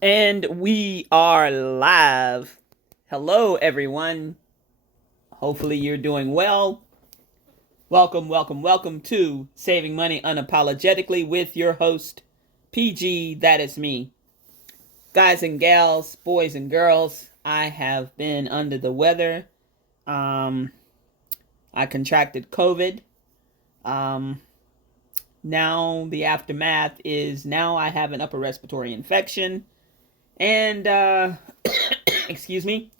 And we are live. Hello, everyone. Hopefully, you're doing well. Welcome to Saving Money Unapologetically with your host, PG. That is me. Guys and gals, boys and girls, I have been under the weather. Um, I contracted COVID. Um, Now, the aftermath is now I have an upper respiratory infection. And, excuse me,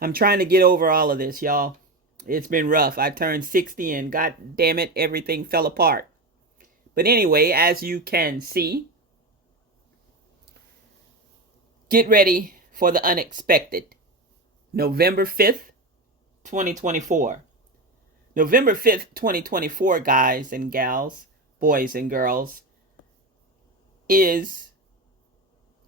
I'm trying to get over all of this, y'all. It's been rough. I turned 60 and god damn it, everything fell apart. But anyway, as you can see, get ready for the unexpected. November 5th, 2024. November 5th, 2024, guys and gals, boys and girls, is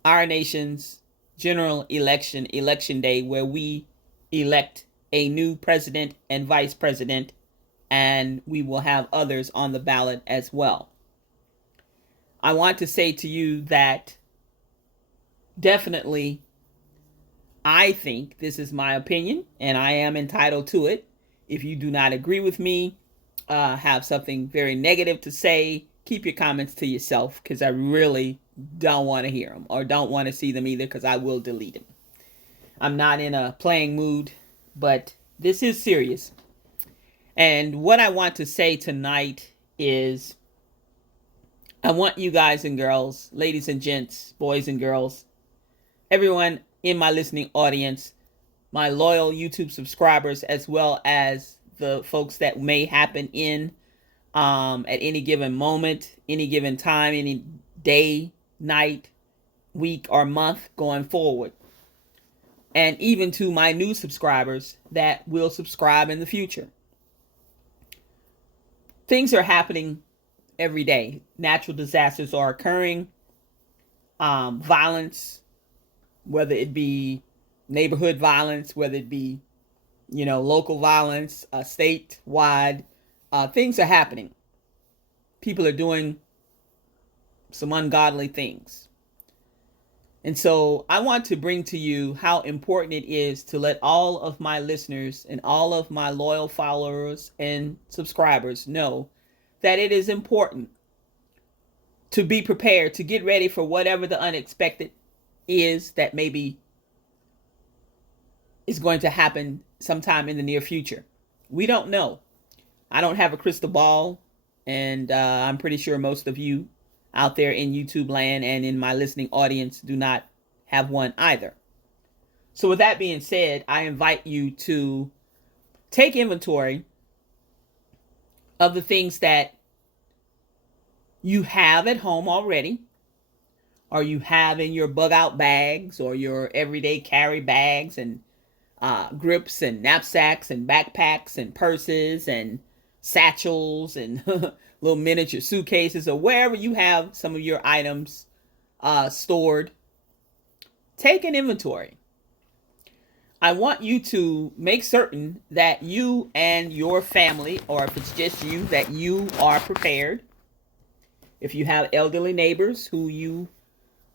our nation's general election day, where we elect a new president and vice president, and we will have others on the ballot as well. I want to say to you that definitely, I think this is my opinion, and I am entitled to it. If you do not agree with me, have something very negative to say, keep your comments to yourself, because I really don't want to hear them or don't want to see them either, because I will delete them. I'm not in a playing mood, but this is serious. And what I want to say tonight is I want you guys and girls, ladies and gents, boys and girls, everyone in my listening audience, my loyal YouTube subscribers, as well as the folks that may happen in at any given moment, any given time, any day, night, week, or month going forward. And even to my new subscribers that will subscribe in the future. Things are happening every day. Natural disasters are occurring. Violence, whether it be neighborhood violence, whether it be, local violence, statewide, things are happening. People are doing some ungodly things. And so I want to bring to you how important it is to let all of my listeners and all of my loyal followers and subscribers know that it is important to be prepared, to get ready for whatever the unexpected is that maybe is going to happen sometime in the near future. We don't know. I don't have a crystal ball, and I'm pretty sure most of you out there in YouTube land and in my listening audience do not have one either. So with that being said, I invite you to take inventory of the things that you have at home already, or you have in your bug out bags or your everyday carry bags and grips and knapsacks and backpacks and purses and satchels and little miniature suitcases, or wherever you have some of your items stored. Take an inventory. I want you to make certain that you and your family, or if it's just you, that you are prepared. If you have elderly neighbors who you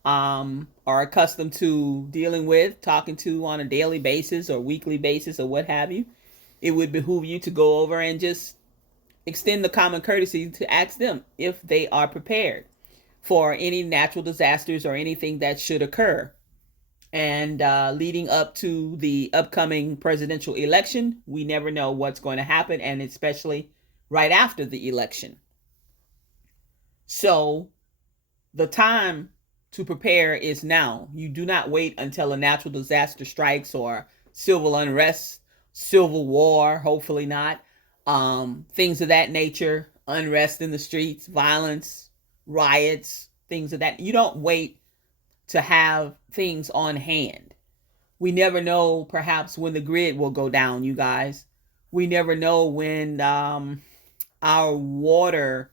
are accustomed to dealing with, talking to on a daily basis or weekly basis or what have you, it would behoove you to go over and just extend the common courtesy to ask them if they are prepared for any natural disasters or anything that should occur. And leading up to the upcoming presidential election, we never know what's going to happen, and especially right after the election. So the time to prepare is now. You do not wait until a natural disaster strikes, or civil unrest, civil war, hopefully not, things of that nature, unrest in the streets, violence, riots, things of that. You don't wait to have things on hand. We never know, perhaps, when the grid will go down, you guys. We never know when our water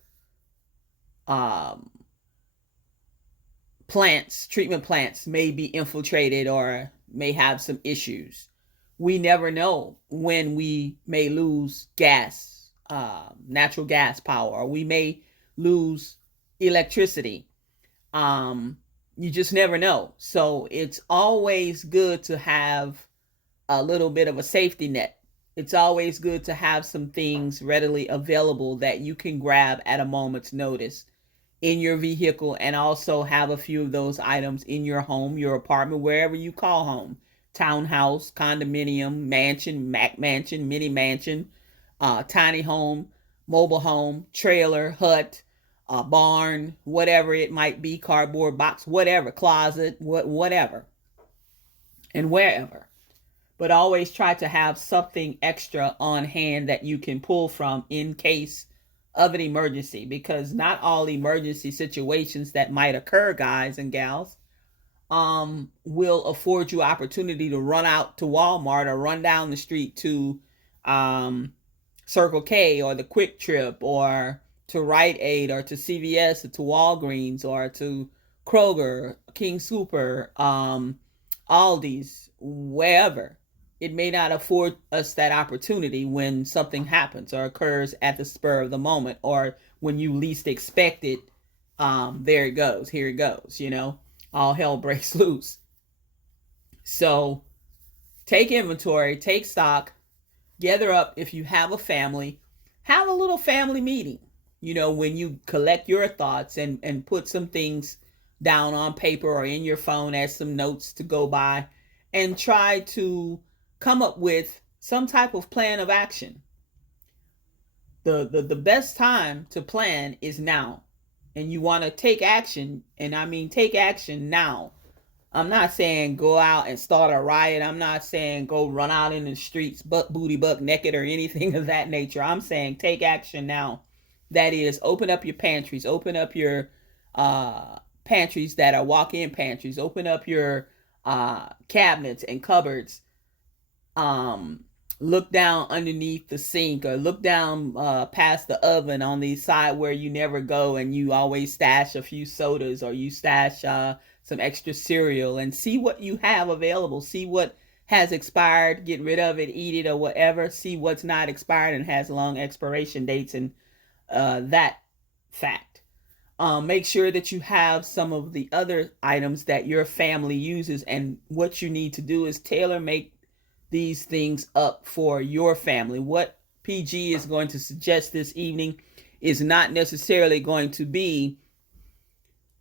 treatment plants may be infiltrated or may have some issues. We never know when we may lose gas, natural gas power, or we may lose electricity. You just never know. So it's always good to have a little bit of a safety net. It's always good to have some things readily available that you can grab at a moment's notice in your vehicle, and also have a few of those items in your home, your apartment, wherever you call home. Townhouse, condominium, mansion, Mac mansion, mini mansion, tiny home, mobile home, trailer, hut, barn, whatever it might be, cardboard box, whatever, closet, whatever, and wherever. But always try to have something extra on hand that you can pull from in case of an emergency, because not all emergency situations that might occur, guys and gals, will afford you opportunity to run out to Walmart or run down the street to um, Circle K or the Quick Trip or to Rite Aid or to CVS or to Walgreens or to Kroger, King Super, Aldi's, wherever. It may not afford us that opportunity when something happens or occurs at the spur of the moment, or when you least expect it. There it goes. Here it goes. All hell breaks loose. So take inventory, take stock, gather up. If you have a family, have a little family meeting. When you collect your thoughts and put some things down on paper or in your phone as some notes to go by, and try to come up with some type of plan of action. The best time to plan is now. And you want to take action, and I mean take action now. I'm not saying go out and start a riot. I'm not saying go run out in the streets butt booty buck naked or anything of that nature. I'm saying take action now. That is, open up your pantries, open up your pantries that are walk-in pantries, open up your cabinets and cupboards. Look down underneath the sink, or look down past the oven on the side where you never go, and you always stash a few sodas, or you stash some extra cereal, and see what you have available. See what has expired, get rid of it, eat it, or whatever. See what's not expired and has long expiration dates, and that fact. Make sure that you have some of the other items that your family uses, and what you need to do is tailor make these things up for your family. What PG is going to suggest this evening is not necessarily going to be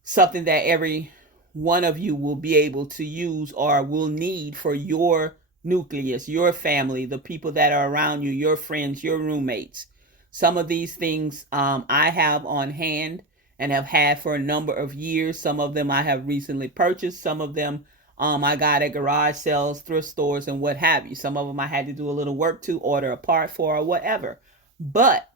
something that every one of you will be able to use or will need for your nucleus, your family, the people that are around you, your friends, your roommates. Some of these things I have on hand and have had for a number of years. Some of them I have recently purchased. Some of them I got at garage sales, thrift stores, and what have you. Some of them I had to do a little work to, order a part for, or whatever. But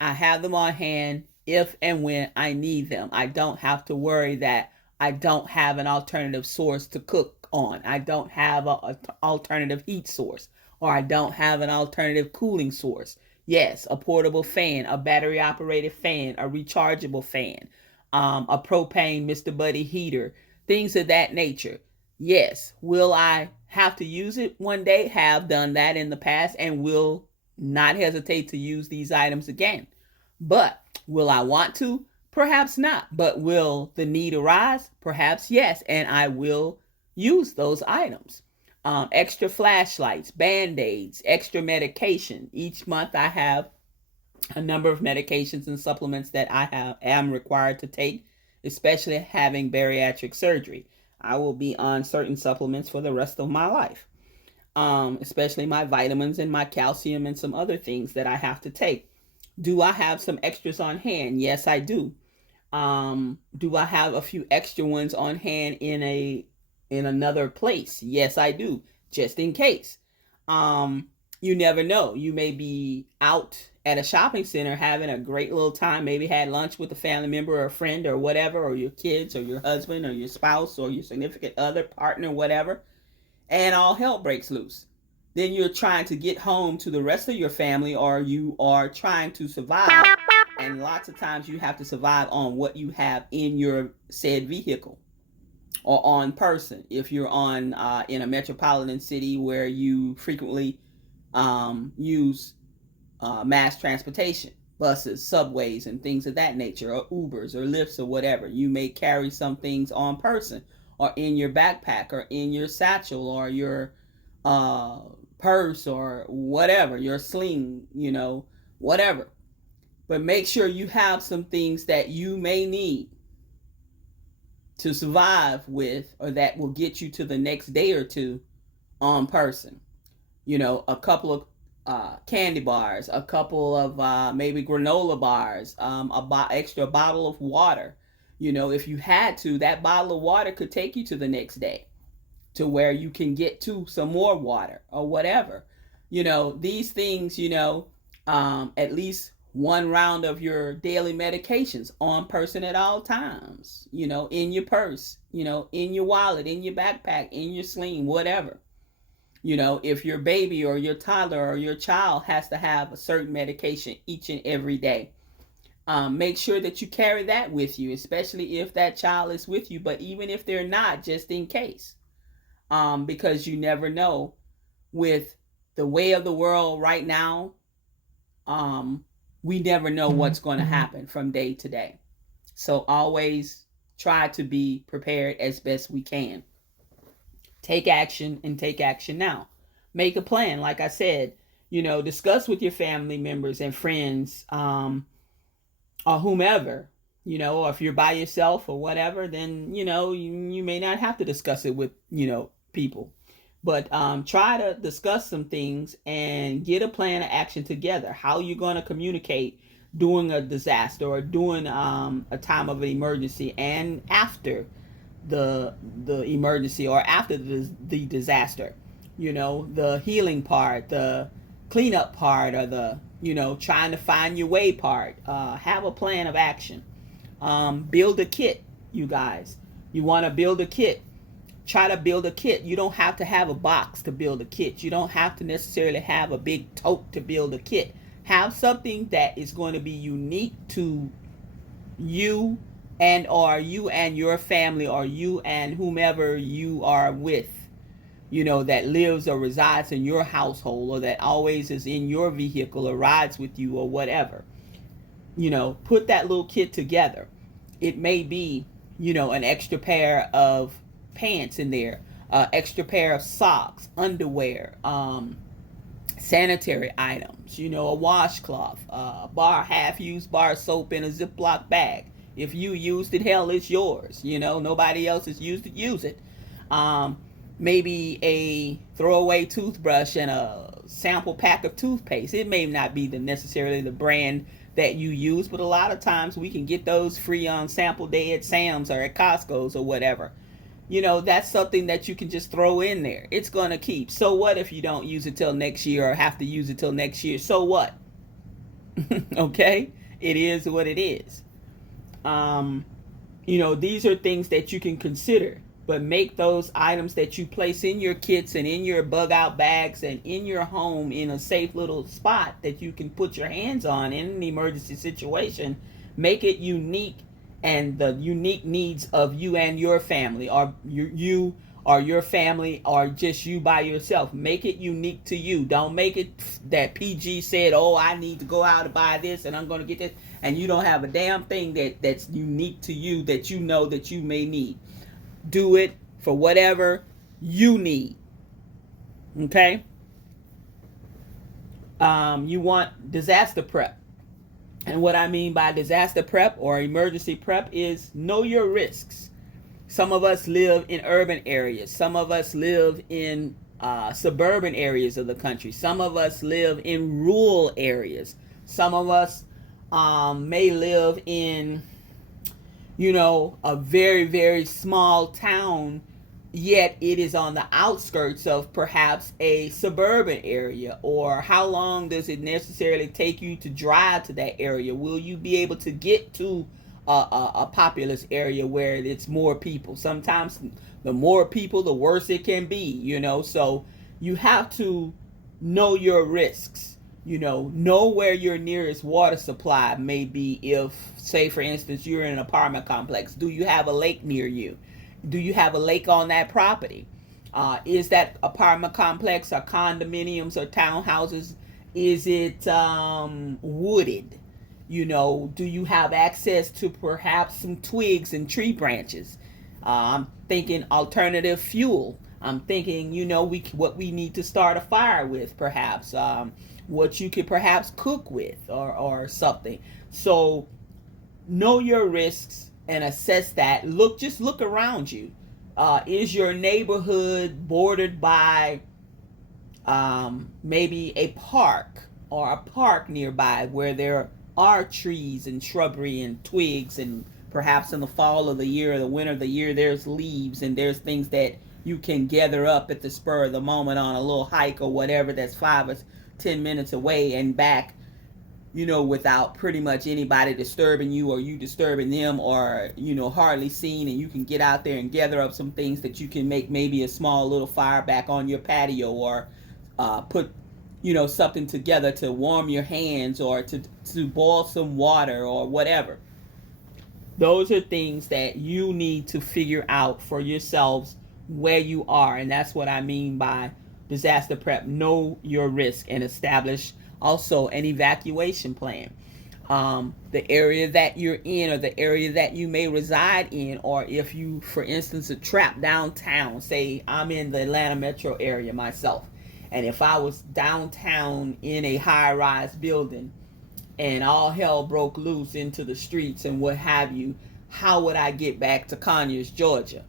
I have them on hand if and when I need them. I don't have to worry that I don't have an alternative source to cook on. I don't have an alternative heat source, or I don't have an alternative cooling source. Yes, a portable fan, a battery operated fan, a rechargeable fan, a propane Mr. Buddy heater, things of that nature. Yes, will I have to use it one day? Have done that in the past, and will not hesitate to use these items again. But will I want to? Perhaps not. But will the need arise? Perhaps yes, and I will use those items. Extra flashlights, band-aids, extra medication. Each month I have a number of medications and supplements that I am required to take, especially having bariatric surgery. I will be on certain supplements for the rest of my life, especially my vitamins and my calcium and some other things that I have to take. Do I have some extras on hand? Yes, I do. Do I have a few extra ones on hand in another place? Yes, I do, just in case. You never know. You may be out at a shopping center having a great little time, maybe had lunch with a family member or a friend or whatever, or your kids or your husband or your spouse or your significant other, partner, whatever, and all hell breaks loose. Then you're trying to get home to the rest of your family, or you are trying to survive, and lots of times you have to survive on what you have in your said vehicle or on person. If you're on in a metropolitan city where you frequently use mass transportation, buses, subways, and things of that nature, or Ubers or Lyfts or whatever. You may carry some things on person or in your backpack or in your satchel or your uh, purse or whatever, your sling, whatever. But make sure you have some things that you may need to survive with, or that will get you to the next day or two on person. A couple of candy bars, a couple of maybe granola bars, extra bottle of water. If you had to, that bottle of water could take you to the next day, to where you can get to some more water or whatever. These things, at least one round of your daily medications on person at all times, in your purse, in your wallet, in your backpack, in your sling, whatever. If your baby or your toddler or your child has to have a certain medication each and every day, make sure that you carry that with you, especially if that child is with you. But even if they're not, just in case, because you never know with the way of the world right now. We never know what's going to happen from day to day. So always try to be prepared as best we can. Take action, and take action now. Make a plan, like I said. Discuss with your family members and friends, or whomever. Or if you're by yourself or whatever, then you may not have to discuss it with people. But try to discuss some things and get a plan of action together. How you're going to communicate during a disaster or during a time of an emergency, and after the emergency or after the disaster. The healing part, the cleanup part, or the trying to find your way part. Have a plan of action. Build a kit, you guys. You want to build a kit. Try to build a kit. You don't have to have a box to build a kit. You don't have to necessarily have a big tote to build a kit. Have something that is going to be unique to you, and or you and your family, or you and whomever you are with, that lives or resides in your household, or that always is in your vehicle or rides with you or whatever. Put that little kit together. It may be, an extra pair of pants in there, extra pair of socks, underwear, sanitary items, a washcloth, half-used bar of soap in a Ziploc bag. If you used it, hell, it's yours. Nobody else has used it, use it. Maybe a throwaway toothbrush and a sample pack of toothpaste. It may not be necessarily the brand that you use, but a lot of times we can get those free on sample day at Sam's or at Costco's or whatever. That's something that you can just throw in there. It's going to keep. So what if you don't use it till next year, or have to use it till next year? So what? Okay? It is what it is. These are things that you can consider, but make those items that you place in your kits and in your bug out bags and in your home in a safe little spot that you can put your hands on in an emergency situation. Make it unique, and the unique needs of you and your family, or you or your family, or just you by yourself. Make it unique to you. Don't make it that PG said, oh, I need to go out and buy this and I'm going to get this, and you don't have a damn thing that's unique to you that that you may need. Do it for whatever you need. Okay? You want disaster prep. And what I mean by disaster prep or emergency prep is know your risks. Some of us live in urban areas. Some of us live in suburban areas of the country. Some of us live in rural areas. Some of us may live in, a very, very small town, yet it is on the outskirts of perhaps a suburban area. Or how long does it necessarily take you to drive to that area? Will you be able to get to a populous area where it's more people? Sometimes the more people, the worse it can be, so you have to know your risks. Know where your nearest water supply may be. If, say for instance, you're in an apartment complex, do you have a lake near you? Do you have a lake on that property? Is that apartment complex or condominiums or townhouses, is it wooded? Do you have access to perhaps some twigs and tree branches? I'm thinking alternative fuel. I'm thinking, what we need to start a fire with, perhaps. What you could perhaps cook with, or something. So know your risks and assess that. Just look around you. Is your neighborhood bordered by maybe a park, or a park nearby where there are trees and shrubbery and twigs, and perhaps in the fall of the year or the winter of the year there's leaves and there's things that you can gather up at the spur of the moment on a little hike or whatever that's 5 or 10 minutes away and back, without pretty much anybody disturbing you or you disturbing them, or, hardly seen, and you can get out there and gather up some things that you can make maybe a small little fire back on your patio, or put, something together to warm your hands, or to boil some water or whatever. Those are things that you need to figure out for yourselves where you are. And that's what I mean by disaster prep. Know your risk and establish also an evacuation plan. The area that you're in, or the area that you may reside in, or if you, for instance, are trapped downtown. Say I'm in the Atlanta metro area myself, and if I was downtown in a high-rise building and all hell broke loose into the streets and what have you, how would I get back to Conyers, Georgia?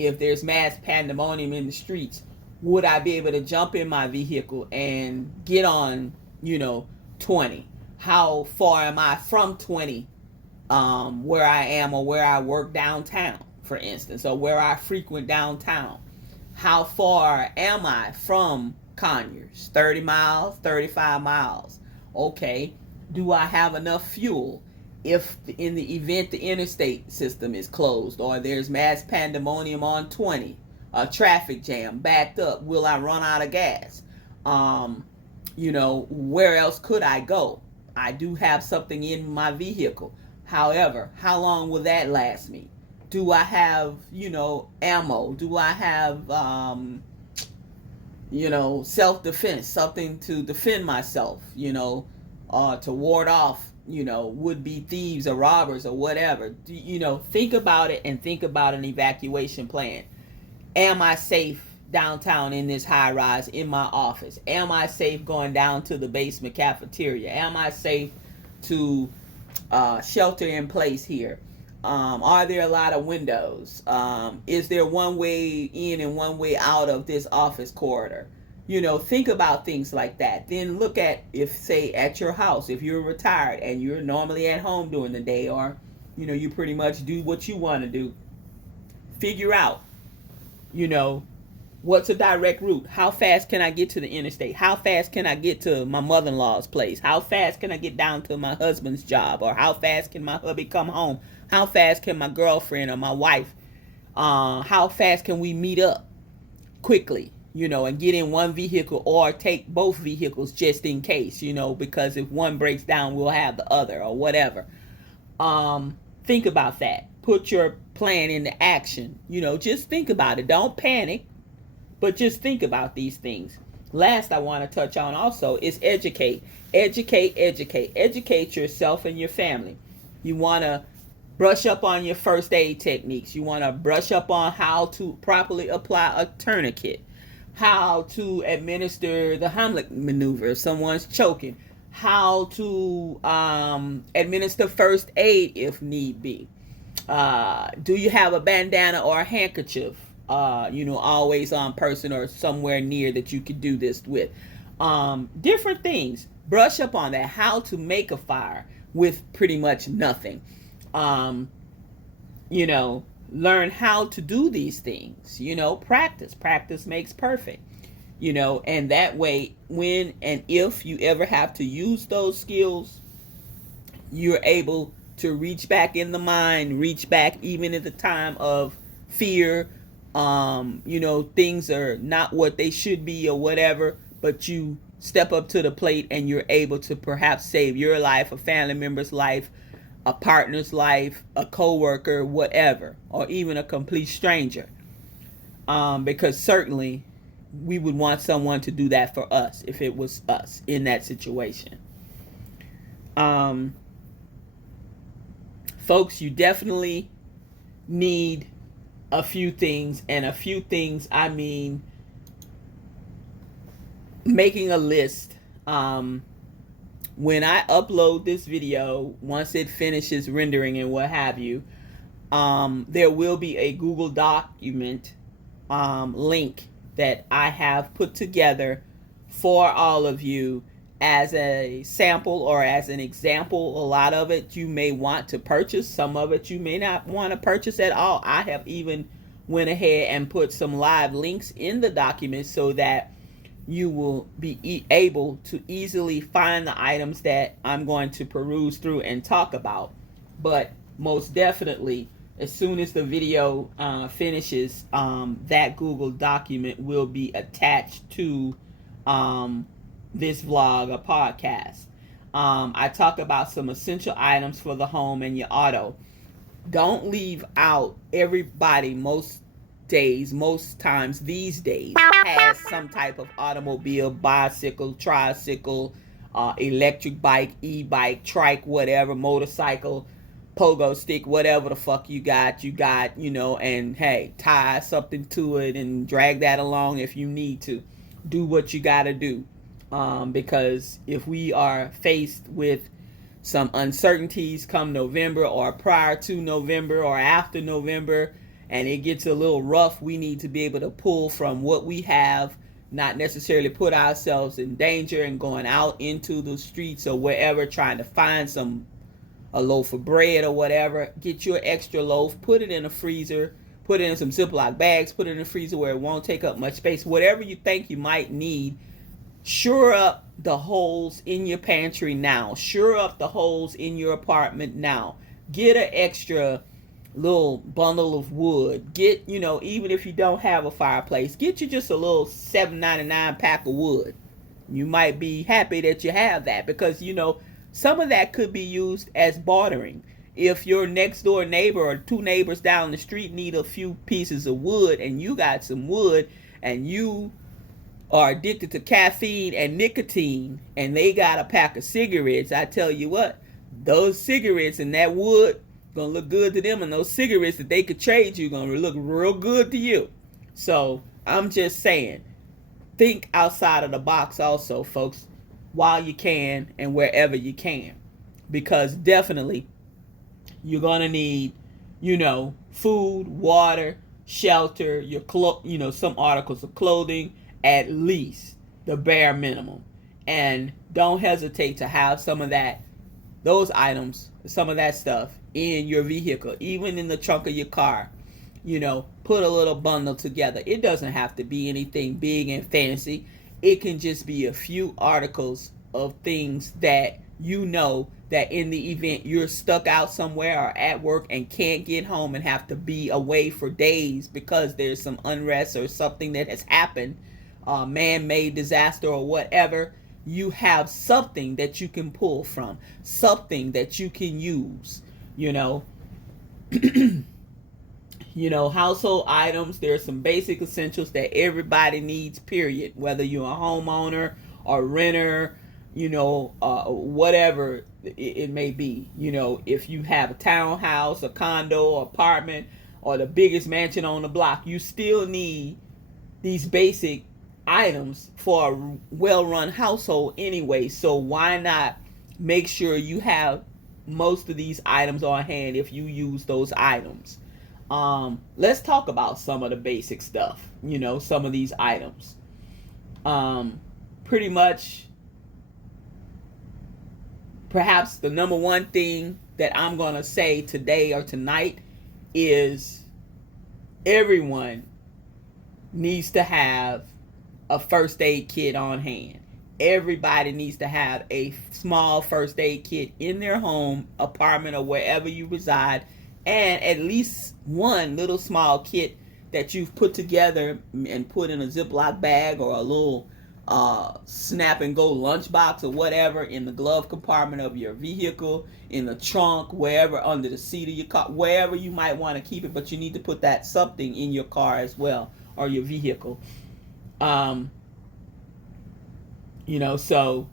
If there's mass pandemonium in the streets, would I be able to jump in my vehicle and get on, 20? How far am I from 20, where I am or where I work downtown, for instance, or where I frequent downtown? How far am I from Conyers? 30 miles, 35 miles. Okay, do I have enough fuel? If in the event the interstate system is closed, or there's mass pandemonium on 20, a traffic jam, backed up, will I run out of gas? Where else could I go? I do have something in my vehicle. However, how long will that last me? Do I have, ammo? Do I have, self-defense, something to defend myself, to ward off, would-be thieves or robbers or whatever? Think about it, and think about an evacuation plan. Am I safe downtown in this high rise in my office? Am I safe going down to the basement cafeteria? Am I safe to shelter in place here? Are there a lot of windows? Is there one way in and one way out of this office corridor? Think about things like that. Then look at, if, say, at your house, if you're retired and you're normally at home during the day, or, you pretty much do what you want to do, figure out, what's a direct route? How fast can I get to the interstate? How fast can I get to my mother-in-law's place? How fast can I get down to my husband's job? Or how fast can my hubby come home? How fast can my girlfriend or my wife, how fast can we meet up quickly, and get in one vehicle, or take both vehicles just in case, because if one breaks down, we'll have the other, or whatever. Think about that. Put your plan into action. Just think about it. Don't panic, but just think about these things. Last I want to touch on also is educate. Educate yourself and your family. You want to brush up on your first aid techniques. You want to brush up on how to properly apply a tourniquet, how to administer the Heimlich maneuver if someone's choking, how to administer first aid if need be. Do you have a bandana or a handkerchief, always on person or somewhere near that you could do this with? Different things. Brush up on that. How to make a fire with pretty much nothing. Learn how to do these things. Practice makes perfect. And that way, when and if you ever have to use those skills, you're able to reach back in the mind, reach back even at the time of fear. Things are not what they should be or whatever, but you step up to the plate and you're able to perhaps save your life, a family member's life, a partner's life, a co-worker, whatever, or even a complete stranger. Because certainly we would want someone to do that for us if it was us in that situation. Um, Folks, you definitely need a few things, and a few things I mean making a list. When I upload this video, once it finishes rendering and what have you, there will be a Google document link that I have put together for all of you as a sample or as an example. A lot of it you may want to purchase, some of it you may not want to purchase at all. I have even went ahead and put some live links in the document so that you will be able to easily find the items that I'm going to peruse through and talk about. But most definitely, as soon as the video finishes, that Google document will be attached to this vlog or podcast. I talk about some essential items for the home and your auto. Don't leave out. Everybody most times these days has some type of automobile, bicycle, tricycle, electric bike, e-bike, trike, whatever, motorcycle, pogo stick, whatever the fuck you got, and hey, tie something to it and drag that along if you need to. Do what you gotta do. Because if we are faced with some uncertainties come November or prior to November or after November, and it gets a little rough, we need to be able to pull from what we have, not necessarily put ourselves in danger and going out into the streets or wherever trying to find a loaf of bread or whatever. Get you an extra loaf, put it in a freezer, put it in some Ziploc bags, put it in a freezer where it won't take up much space. Whatever you think you might need, shore up the holes in your pantry now. Shore up the holes in your apartment now. Get an extra little bundle of wood. Get, even if you don't have a fireplace, get you just a little $7.99 pack of wood. You might be happy that you have that because, some of that could be used as bartering. If your next door neighbor or two neighbors down the street need a few pieces of wood and you got some wood and you are addicted to caffeine and nicotine and they got a pack of cigarettes, I tell you what, those cigarettes and that wood gonna look good to them, and those cigarettes that they could trade you gonna look real good to you. So I'm just saying, think outside of the box also, folks, while you can and wherever you can, because definitely you're gonna need, food, water, shelter, some articles of clothing, at least the bare minimum. And don't hesitate to have some of those items, some of that stuff in your vehicle, even in the trunk of your car. Put a little bundle together. It doesn't have to be anything big and fancy. It can just be a few articles of things that that in the event you're stuck out somewhere or at work and can't get home and have to be away for days because there's some unrest or something that has happened, man-made disaster or whatever, you have something that you can pull from, something that you can use. Household items, there's some basic essentials that everybody needs, period, whether you're a homeowner or renter, whatever it may be. If you have a townhouse, a condo, or apartment, or the biggest mansion on the block, you still need these basic items for a well-run household anyway. So why not make sure you have most of these items on hand if you use those items? Let's talk about some of the basic stuff, some of these items. Pretty much, perhaps the number one thing that I'm going to say today or tonight is everyone needs to have a first aid kit on hand. Everybody needs to have a small first aid kit in their home, apartment, or wherever you reside, and at least one little small kit that you've put together and put in a Ziploc bag or a little snap and go lunchbox or whatever in the glove compartment of your vehicle, in the trunk, wherever, under the seat of your car, wherever you might want to keep it, but you need to put that something in your car as well, or your vehicle. So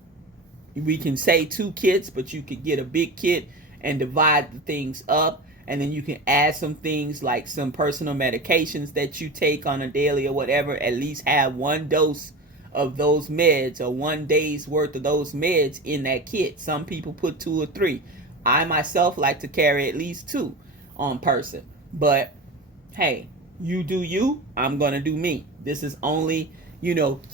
we can say 2 kits, but you could get a big kit and divide the things up. And then you can add some things like some personal medications that you take on a daily or whatever. At least have 1 dose of those meds or 1 day's worth of those meds in that kit. Some people put 2 or 3. I myself like to carry at least 2 on person. But hey, you do you, I'm gonna do me. This is only,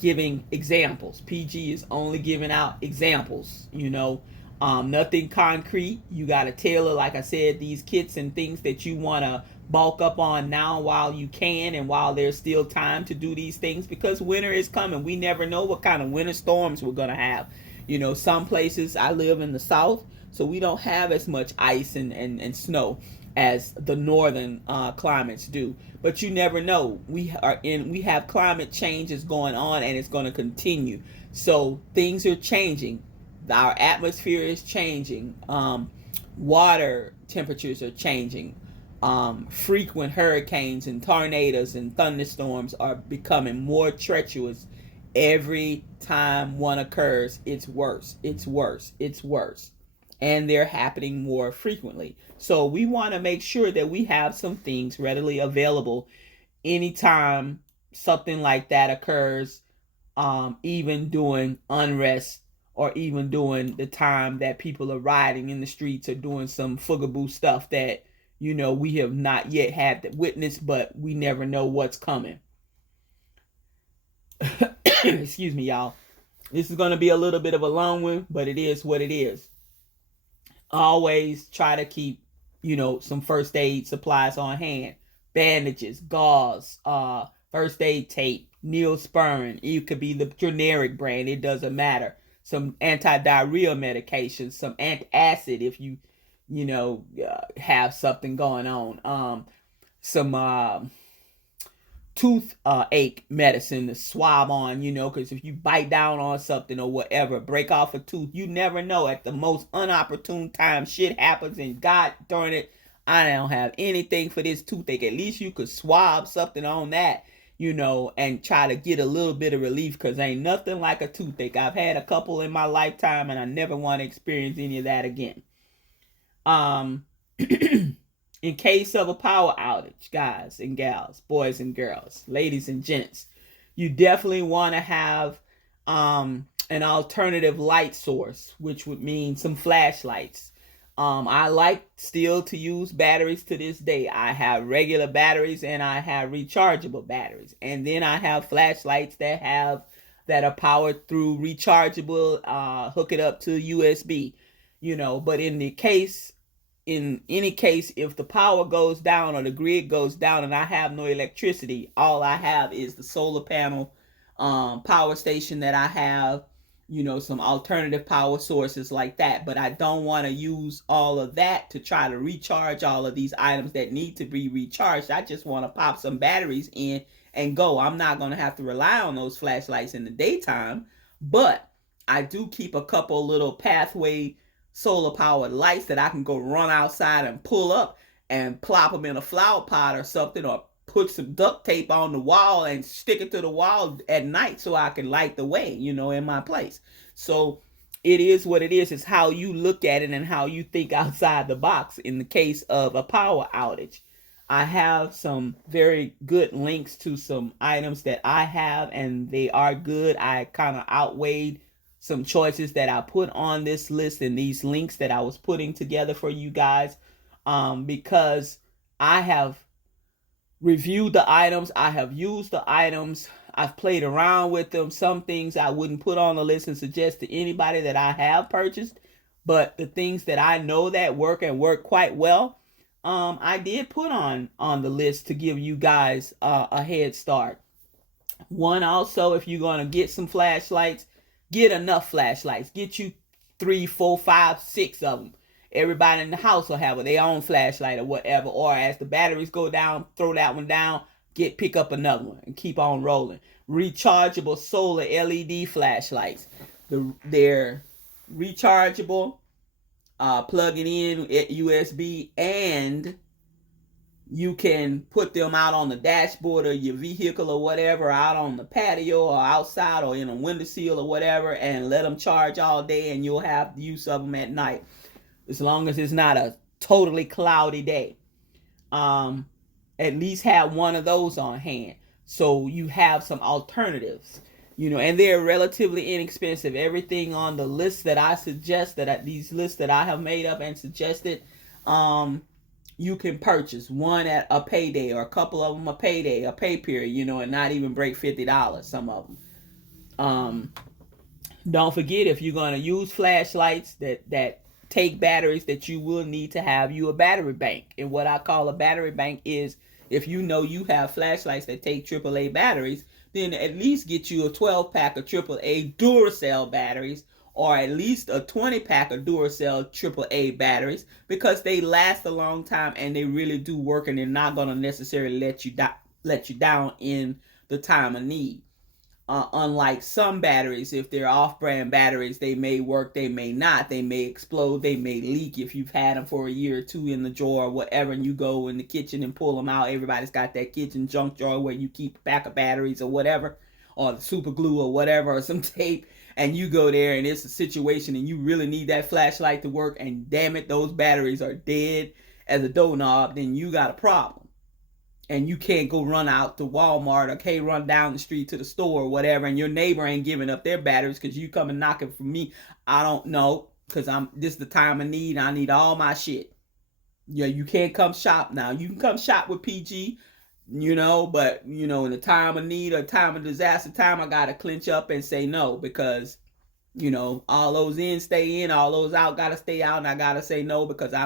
giving examples. PG is only giving out examples, nothing concrete. You gotta tailor, like I said, these kits and things that you wanna bulk up on now while you can and while there's still time to do these things, because winter is coming. We never know what kind of winter storms we're gonna have. Some places, I live in the south, so we don't have as much ice and snow as the northern climates do. But you never know. We have climate changes going on, and it's going to continue. So things are changing. Our atmosphere is changing. Water temperatures are changing. Frequent hurricanes and tornadoes and thunderstorms are becoming more treacherous. Every time one occurs, it's worse. It's worse. It's worse. And they're happening more frequently. So we want to make sure that we have some things readily available anytime something like that occurs, even during unrest or even during the time that people are rioting in the streets or doing some fugaboo stuff that, we have not yet had to witness, but we never know what's coming. Excuse me, y'all. This is going to be a little bit of a long one, but it is what it is. Always try to keep, some first aid supplies on hand. Bandages, gauze, first aid tape, Neosporin. It could be the generic brand. It doesn't matter. Some anti-diarrhea medications, some antacid if you, have something going on. Some tooth ache medicine to swab on, because if you bite down on something or whatever, break off a tooth, you never know. At the most unopportune time, shit happens, and God darn it, I don't have anything for this toothache. At least you could swab something on that, and try to get a little bit of relief, because ain't nothing like a toothache. I've had a couple in my lifetime, and I never want to experience any of that again. In case of a power outage, guys and gals, boys and girls, ladies and gents, you definitely want to have an alternative light source, which would mean some flashlights. I like still to use batteries to this day. I have regular batteries and I have rechargeable batteries, and then I have flashlights that are powered through rechargeable. Hook it up to USB, But in any case, if the power goes down or the grid goes down and I have no electricity, all I have is the solar panel power station that I have, some alternative power sources like that. But I don't want to use all of that to try to recharge all of these items that need to be recharged. I just want to pop some batteries in and go. I'm not going to have to rely on those flashlights in the daytime, but I do keep a couple little pathway solar powered lights that I can go run outside and pull up and plop them in a flower pot or something, or put some duct tape on the wall and stick it to the wall at night so I can light the way, in my place. So it is what it is. It's how you look at it and how you think outside the box in the case of a power outage. I have some very good links to some items that I have, and they are good. I kind of outweighed some choices that I put on this list and these links that I was putting together for you guys, because I have reviewed the items, I have used the items, I've played around with them. Some things I wouldn't put on the list and suggest to anybody that I have purchased, but the things that I know that work and work quite well, I did put on the list to give you guys a head start. One, also, if you're going to get some flashlights, get enough flashlights. Get you 3, 4, 5, 6 of them. Everybody in the house will have their own flashlight or whatever. Or as the batteries go down, throw that one down, pick up another one and keep on rolling. Rechargeable solar LED flashlights. They're rechargeable, plug it in at USB, and You can put them out on the dashboard of your vehicle or whatever, out on the patio or outside or in a windowsill or whatever, and let them charge all day, and you'll have use of them at night, as long as it's not a totally cloudy day. Um, at least have one of those on hand, so you have some alternatives. And they're relatively inexpensive. Everything on the list that I suggest, these lists that I have made up and suggested, you can purchase one at a payday, or a couple of them a payday, a pay period, and not even break $50, some of them. Don't forget, if you're going to use flashlights that take batteries, that you will need to have you a battery bank. And what I call a battery bank is, if you know you have flashlights that take AAA batteries, then at least get you a 12-pack of AAA Duracell batteries, or at least a 20-pack of Duracell AAA batteries, because they last a long time and they really do work, and they're not going to necessarily let you down in the time of need. Unlike some batteries, if they're off-brand batteries, they may work, they may not. They may explode, they may leak if you've had them for a year or two in the drawer or whatever, and you go in the kitchen and pull them out. Everybody's got that kitchen junk drawer where you keep a pack of batteries or whatever, or super glue or whatever, or some tape, and you go there and it's a situation and you really need that flashlight to work, and damn it, those batteries are dead as a doorknob, then you got a problem. And you can't go run out to Walmart, or can't run down the street to the store or whatever, and your neighbor ain't giving up their batteries because you come and knocking for me. I don't know, because this is the time of need. I need all my shit. Yeah, you can't come shop now. You can come shop with PG, but in the time of need or time of disaster time, I gotta clinch up and say no, because all those in stay in, all those out gotta stay out, and I gotta say no, because I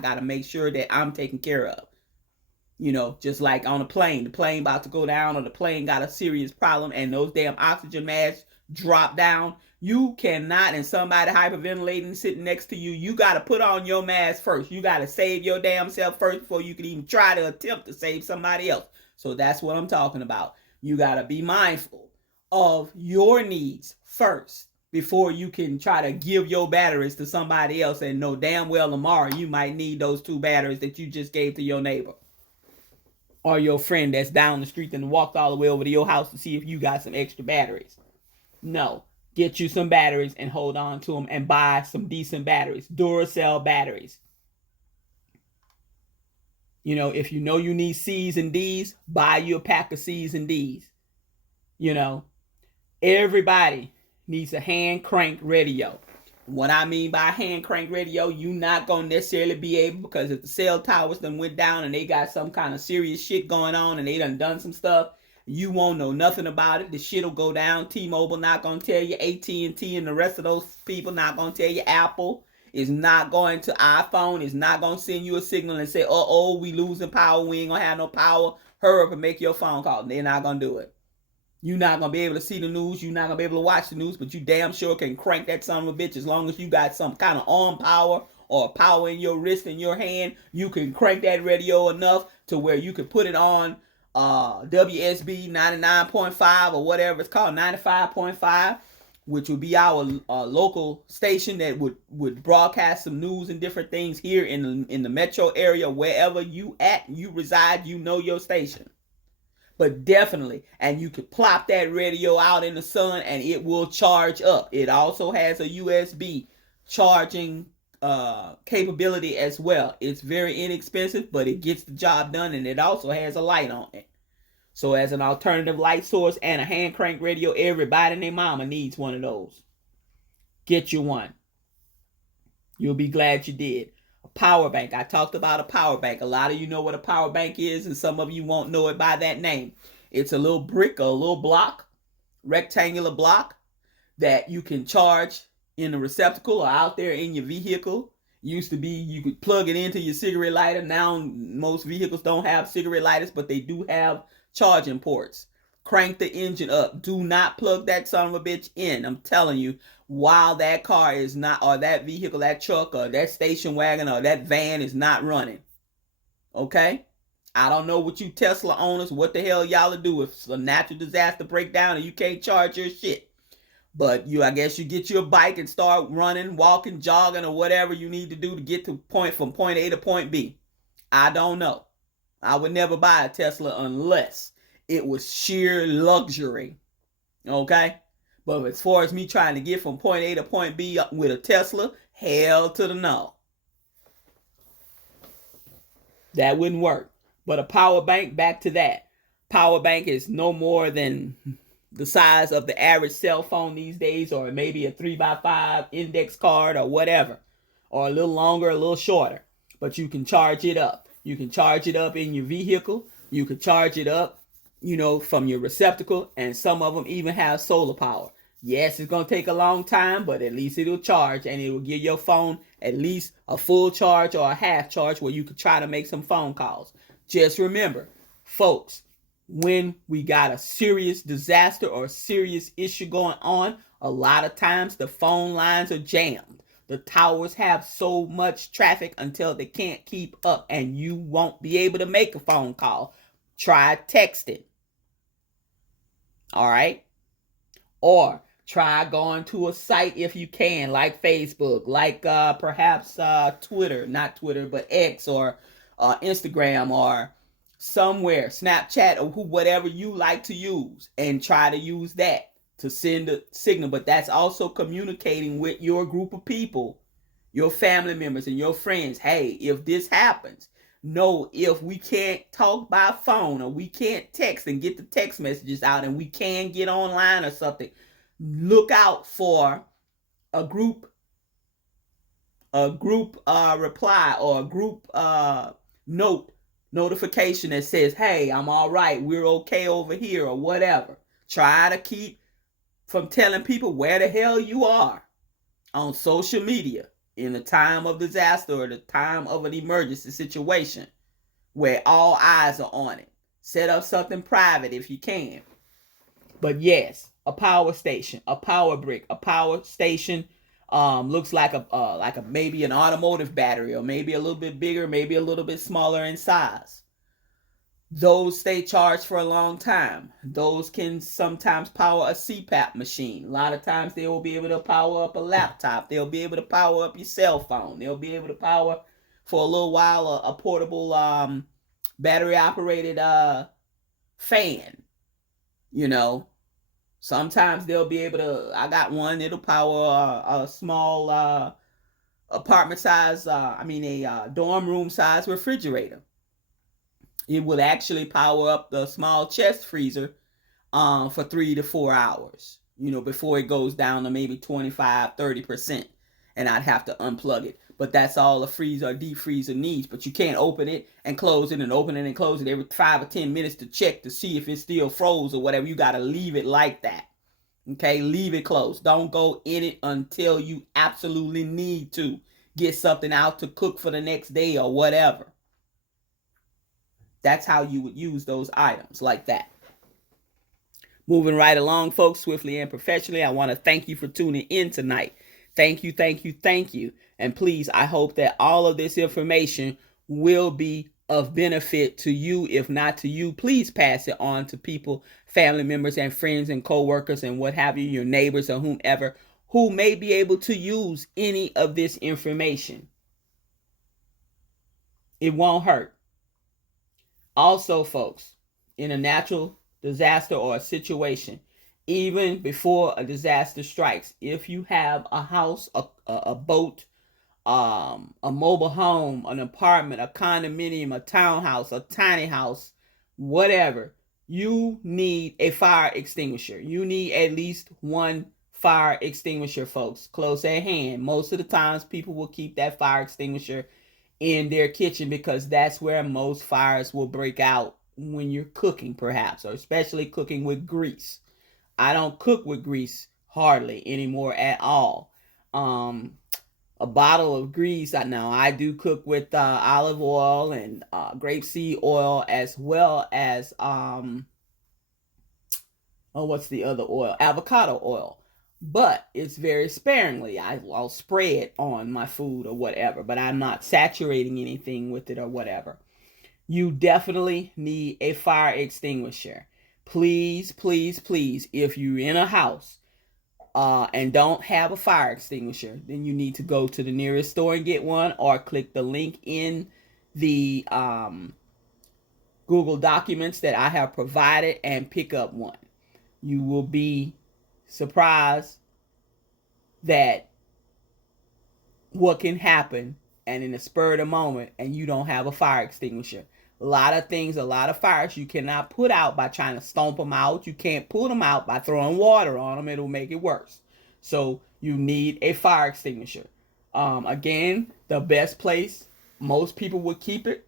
gotta make sure that I'm taken care of. Just like on a plane, the plane about to go down, or the plane got a serious problem and those damn oxygen masks drop down. You cannot, and somebody hyperventilating sitting next to you, you got to put on your mask first. You got to save your damn self first before you can even try to attempt to save somebody else. So that's what I'm talking about. You got to be mindful of your needs first before you can try to give your batteries to somebody else, and know damn well tomorrow you might need those 2 batteries that you just gave to your neighbor or your friend that's down the street and walked all the way over to your house to see if you got some extra batteries. No. Get you some batteries and hold on to them, and buy some decent batteries. Duracell batteries. If you know you need C's and D's, buy you a pack of C's and D's. Everybody needs a hand crank radio. What I mean by hand crank radio, you not going to necessarily be able, because if the cell towers done went down and they got some kind of serious shit going on and they done some stuff, you won't know nothing about it. The shit will go down. T-Mobile not going to tell you. AT&T and the rest of those people not going to tell you. Apple is not going to. iPhone is not going to send you a signal and say, we losing power. We ain't going to have no power. Hurry up and make your phone call. They're not going to do it. You're not going to be able to see the news. You're not going to be able to watch the news, but you damn sure can crank that son of a bitch. As long as you got some kind of arm power or power in your wrist and your hand, you can crank that radio enough to where you can put it on WSB 99.5 or whatever it's called, 95.5, which would be our local station that would broadcast some news and different things here in the metro area. Wherever you reside, your station. But definitely, and you could plop that radio out in the sun and it will charge up. It also has a USB charging capability as well. It's very inexpensive, but it gets the job done, and it also has a light on it. So as an alternative light source and a hand crank radio, everybody and their mama needs one of those. Get you one. You'll be glad you did. A power bank. I talked about a power bank. A lot of you know what a power bank is, and some of you won't know it by that name. It's a little brick, a little block, rectangular block that you can charge in the receptacle or out there in your vehicle. Used to be you could plug it into your cigarette lighter. Now most vehicles don't have cigarette lighters, but they do have charging ports. Crank the engine up. Do not plug that son of a bitch in. I'm telling you, while that car is not, or that vehicle, that truck, or that station wagon, or that van is not running. Okay? I don't know what you Tesla owners, what the hell y'all do if a natural disaster break down and you can't charge your shit. But I guess you get your bike and start running, walking, jogging, or whatever you need to do to get from point A to point B. I don't know. I would never buy a Tesla unless it was sheer luxury. Okay? But as far as me trying to get from point A to point B with a Tesla, hell to the no. That wouldn't work. But a power bank, back to that. Power bank is no more than the size of the average cell phone these days, or maybe a 3x5 index card or whatever, or a little longer, a little shorter. But you can charge it up. You can charge it up in your vehicle. You can charge it up, from your receptacle, and some of them even have solar power. Yes, it's going to take a long time, but at least it'll charge, and it will give your phone at least a full charge or a half charge where you could try to make some phone calls. Just remember, folks, when we got a serious disaster or a serious issue going on, a lot of times the phone lines are jammed. The towers have so much traffic until they can't keep up, and you won't be able to make a phone call. Try texting. All right? Or try going to a site if you can, like Facebook, like perhaps Twitter, not Twitter, but X, or Instagram, or somewhere, Snapchat, or whatever you like to use, and try to use that to send a signal. But that's also communicating with your group of people, your family members and your friends. Hey, if this happens, no, if we can't talk by phone, or we can't text and get the text messages out, and we can get online or something, look out for a group reply, or a group notification that says, hey, I'm all right, we're okay over here, or whatever. Try to keep from telling people where the hell you are on social media in the time of disaster or the time of an emergency situation where all eyes are on it. Set up something private if you can. But yes, a power station, a power brick, a power station looks like a maybe an automotive battery, or maybe a little bit bigger, maybe a little bit smaller in size. Those stay charged for a long time. Those can sometimes power a CPAP machine. A lot of times they will be able to power up a laptop. They'll be able to power up your cell phone. They'll be able to power, for a little while, a portable battery operated fan. Sometimes they'll be able to, I got one, it'll power a small apartment size, a dorm room size refrigerator. It will actually power up the small chest freezer for 3 to 4 hours, before it goes down to maybe 25-30%. And I'd have to unplug it. But that's all a freezer or deep freezer needs. But you can't open it and close it and open it and close it every 5 or 10 minutes to check to see if it's still froze or whatever. You got to leave it like that. Okay, leave it closed. Don't go in it until you absolutely need to get something out to cook for the next day or whatever. That's how you would use those items, like that. Moving right along, folks, swiftly and professionally, I want to thank you for tuning in tonight. Thank you, thank you, thank you. And please, I hope that all of this information will be of benefit to you. If not to you, please pass it on to people, family members and friends and co-workers and what have you, your neighbors or whomever, who may be able to use any of this information. It won't hurt. Also, folks, in a natural disaster or a situation, even before a disaster strikes, if you have a house, a boat, a mobile home, an apartment, a condominium, a townhouse, a tiny house, whatever, you need a fire extinguisher. You need at least one fire extinguisher, folks, close at hand. Most of the times people will keep that fire extinguisher in their kitchen because that's where most fires will break out when you're cooking, perhaps, or especially cooking with grease. I don't cook with grease hardly anymore at all. A bottle of grease. Now I do cook with olive oil and grapeseed oil, as well as what's the other oil? Avocado oil. But it's very sparingly. I'll spray it on my food or whatever, but I'm not saturating anything with it or whatever. You definitely need a fire extinguisher. Please, please, please, if you're in a house and don't have a fire extinguisher, then you need to go to the nearest store and get one, or click the link in the Google documents that I have provided and pick up one. You will be surprised that what can happen, and in the spur of the moment, and you don't have a fire extinguisher. A lot of things, a lot of fires you cannot put out by trying to stomp them out. You can't put them out by throwing water on them. It'll make it worse. So you need a fire extinguisher. Again, the best place most people would keep it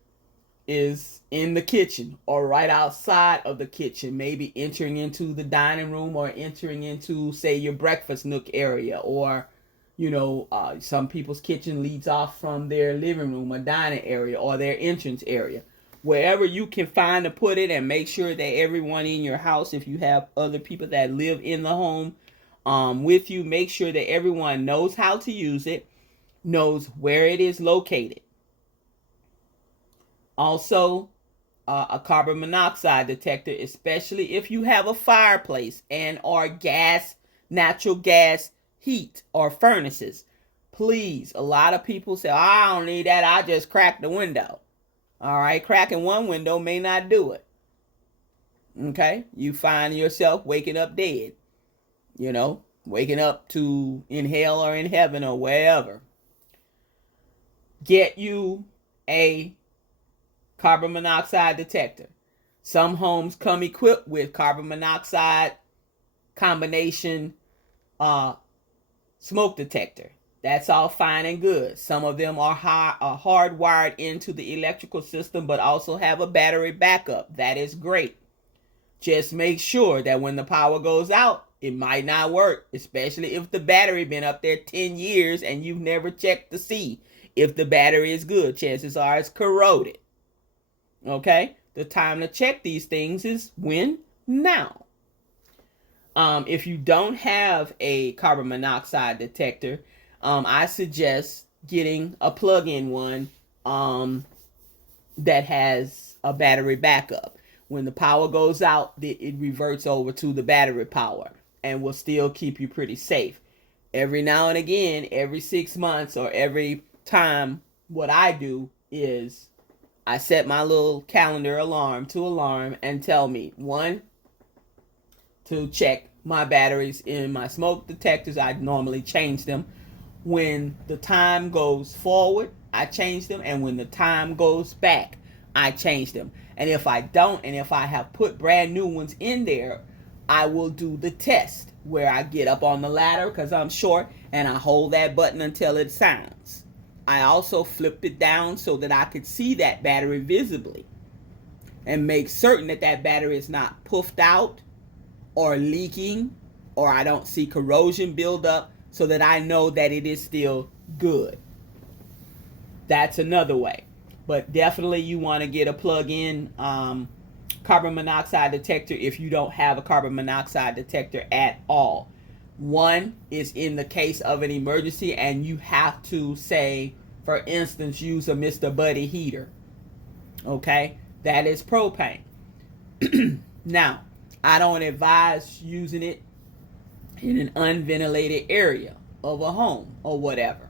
is in the kitchen or right outside of the kitchen, maybe entering into the dining room or entering into, say, your breakfast nook area, or some people's kitchen leads off from their living room or dining area or their entrance area. Wherever you can find to put it, and make sure that everyone in your house, if you have other people that live in the home with you, make sure that everyone knows how to use it, knows where it is located. Also, a carbon monoxide detector, especially if you have a fireplace and or natural gas heat or furnaces. Please, a lot of people say, I don't need that, I just crack the window. All right, cracking one window may not do it. Okay, you find yourself waking up dead. Waking up to in hell or in heaven or wherever. Get you a carbon monoxide detector. Some homes come equipped with carbon monoxide combination smoke detector. That's all fine and good. Some of them are hardwired into the electrical system, but also have a battery backup. That is great. Just make sure that when the power goes out, it might not work, especially if the battery been up there 10 years and you've never checked to see if the battery is good. Chances are it's corroded. Okay? The time to check these things is when? Now. If you don't have a carbon monoxide detector, I suggest getting a plug-in one that has a battery backup. When the power goes out, it reverts over to the battery power and will still keep you pretty safe. Every now and again, every 6 months or every time, what I do is I set my little calendar alarm to alarm and tell me, one, to check my batteries in my smoke detectors. I normally change them. When the time goes forward, I change them. And when the time goes back, I change them. And if I don't, and if I have put brand new ones in there, I will do the test where I get up on the ladder because I'm short and I hold that button until it sounds. I also flipped it down so that I could see that battery visibly and make certain that that battery is not puffed out or leaking, or I don't see corrosion build up, so that I know that it is still good. That's another way. But definitely you want to get a plug-in carbon monoxide detector if you don't have a carbon monoxide detector at all. One is in the case of an emergency and you have to, say, for instance, use a Mr. Buddy heater. Okay? That is propane. Now, I don't advise using it in an unventilated area of a home or whatever.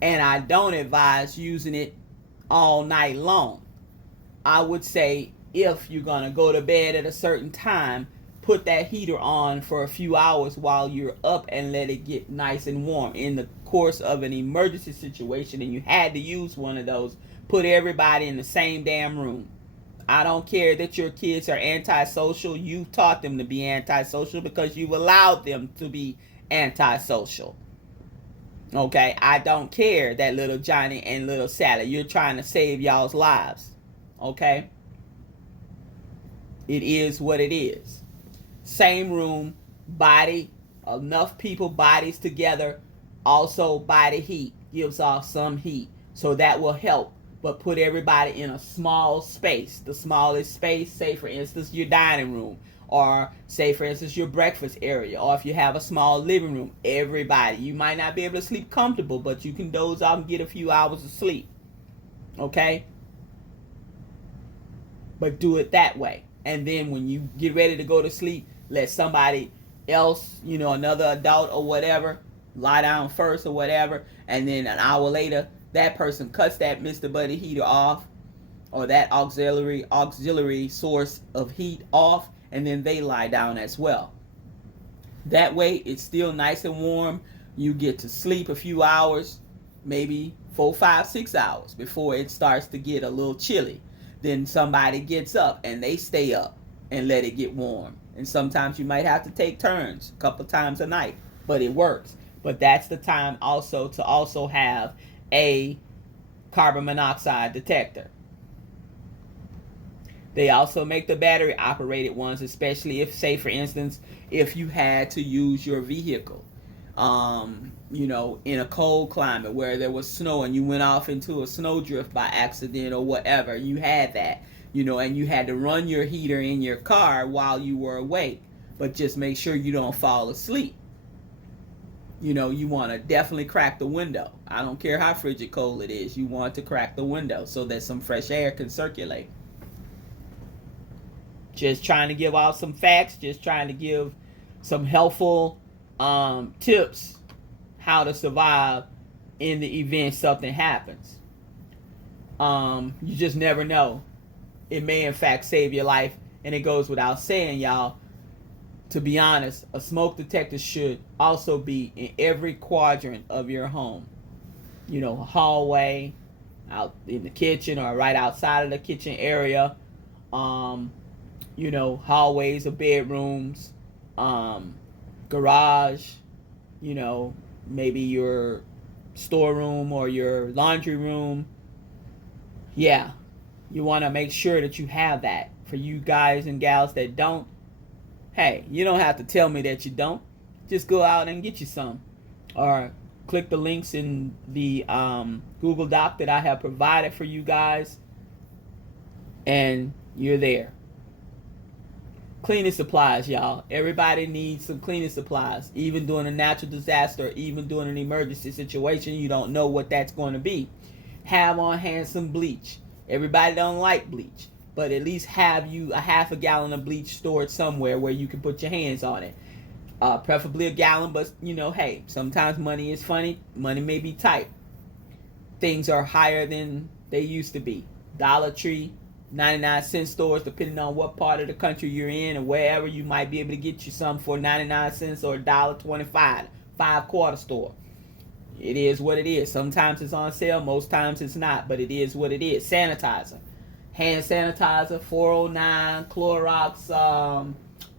And I don't advise using it all night long. I would say if you're going to go to bed at a certain time, put that heater on for a few hours while you're up and let it get nice and warm. In the course of an emergency situation and you had to use one of those, put everybody in the same damn room. I don't care that your kids are antisocial. You've taught them to be antisocial because you've allowed them to be antisocial. Okay? I don't care that little Johnny and little Sally. You're trying to save y'all's lives. Okay? It is what it is. Same room, body, enough people, bodies together. Also, body heat gives off some heat. So that will help. But put everybody in a small space. The smallest space, say for instance your dining room, or say for instance your breakfast area, or if you have a small living room, everybody. You might not be able to sleep comfortable, but you can doze off and get a few hours of sleep. Okay? But do it that way. And then when you get ready to go to sleep, let somebody else, another adult or whatever, lie down first or whatever, and then an hour later, that person cuts that Mr. Buddy heater off or that auxiliary source of heat off, and then they lie down as well. That way it's still nice and warm. You get to sleep a few hours, maybe 4, 5, 6 hours before it starts to get a little chilly. Then somebody gets up and they stay up and let it get warm. And sometimes you might have to take turns a couple times a night, but it works. But that's the time also to also have a carbon monoxide detector. They also make the battery operated ones, especially if, say for instance, if you had to use your vehicle, in a cold climate where there was snow and you went off into a snowdrift by accident or whatever, you had that, and you had to run your heater in your car while you were awake. But just make sure you don't fall asleep. You want to definitely crack the window. I don't care how frigid cold it is. You want to crack the window so that some fresh air can circulate. Just trying to give out some facts, just trying to give some helpful tips how to survive in the event something happens. You just never know. It may in fact save your life, and it goes without saying, y'all, to be honest, a smoke detector should also be in every quadrant of your home. A hallway, out in the kitchen or right outside of the kitchen area. Hallways of bedrooms, garage, maybe your storeroom or your laundry room. Yeah, you want to make sure that you have that. For you guys and gals that don't, hey, you don't have to tell me that you don't. Just go out and get you some. Or click the links in the Google Doc that I have provided for you guys, and you're there. Cleaning supplies, y'all. Everybody needs some cleaning supplies. Even during a natural disaster, even during an emergency situation, you don't know what that's going to be. Have on hand some bleach. Everybody don't like bleach, but at least have you a half a gallon of bleach stored somewhere where you can put your hands on it. Preferably a gallon, but hey, sometimes money is funny. Money may be tight. Things are higher than they used to be. Dollar Tree, 99-cent stores, depending on what part of the country you're in or wherever, you might be able to get you some for 99 cents or $1.25, 5-quarter store. It is what it is. Sometimes it's on sale, most times it's not, but it is what it is. Sanitizer, hand sanitizer, 409,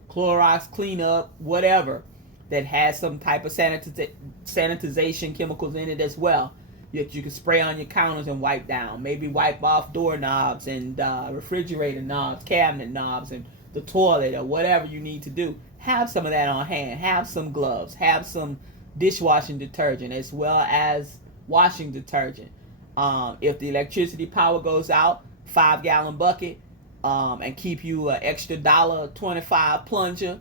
Clorox cleanup, whatever, that has some type of sanitization chemicals in it as well, that you can spray on your counters and wipe down. Maybe wipe off doorknobs and refrigerator knobs, cabinet knobs, and the toilet, or whatever you need to do. Have some of that on hand. Have some gloves. Have some dishwashing detergent as well as washing detergent. If the electricity power goes out, 5-gallon bucket, and keep you an extra $1.25 plunger,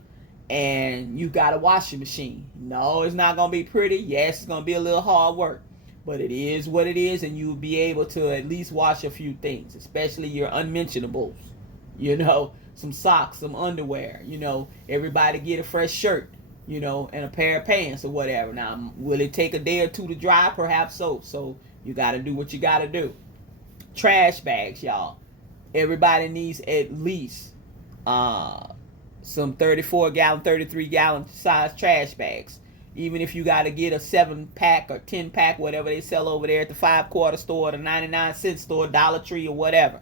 and you got a washing machine. No, it's not going to be pretty. Yes, it's going to be a little hard work, but it is what it is, and you'll be able to at least wash a few things, especially your unmentionables. Some socks, some underwear. Everybody get a fresh shirt, and a pair of pants or whatever. Now, will it take a day or two to dry? Perhaps so. So you got to do what you got to do. Trash bags, y'all. Everybody needs at least some 34-gallon, 33-gallon size trash bags. Even if you got to get a 7-pack or 10-pack, whatever they sell over there at the 5-quarter store, the 99-cent store, Dollar Tree, or whatever.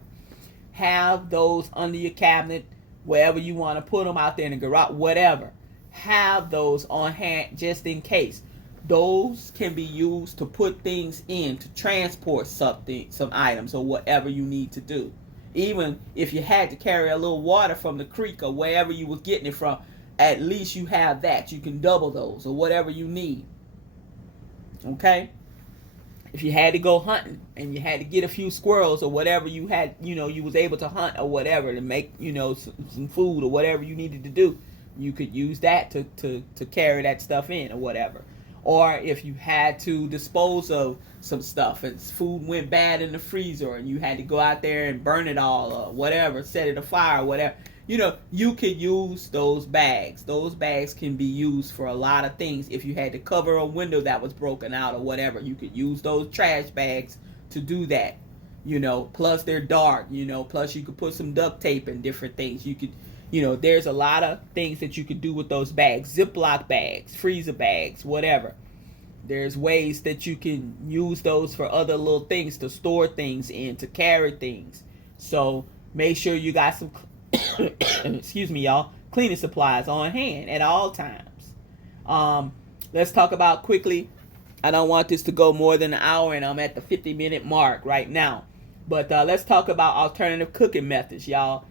Have those under your cabinet, wherever you want to put them, out there in the garage, whatever. Have those on hand just in case. Those can be used to put things in, to transport some items or whatever you need to do. Even if you had to carry a little water from the creek or wherever you was getting it from, at least you have that. You can double those or whatever you need. Okay? If you had to go hunting and you had to get a few squirrels or whatever you had, you was able to hunt or whatever to make, some food or whatever you needed to do, you could use that to carry that stuff in or whatever. Or if you had to dispose of some stuff and food went bad in the freezer and you had to go out there and burn it all or whatever, set it afire or whatever, you could use those bags. Those bags can be used for a lot of things. If you had to cover a window that was broken out or whatever, you could use those trash bags to do that. plus they're dark, plus you could put some duct tape and different things. You could, there's a lot of things that you could do with those bags, Ziploc bags, freezer bags, whatever. There's ways that you can use those for other little things, to store things in, to carry things. So make sure you got some, excuse me, y'all, cleaning supplies on hand at all times. Let's talk about quickly. I don't want this to go more than an hour, and I'm at the 50-minute mark right now. But let's talk about alternative cooking methods, y'all.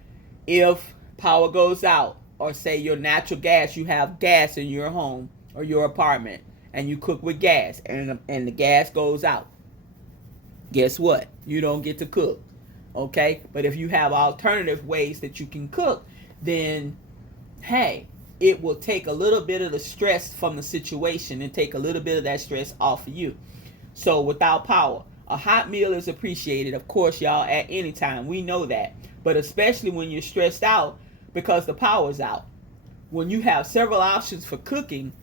If power goes out, or say your natural gas, you have gas in your home or your apartment, and you cook with gas, and the gas goes out, guess what? You don't get to cook, okay? But if you have alternative ways that you can cook, then, hey, it will take a little bit of the stress from the situation and take a little bit of that stress off of you. So without power, a hot meal is appreciated, of course, y'all, at any time. We know that. But especially when you're stressed out because the power's out. When you have several options for cooking,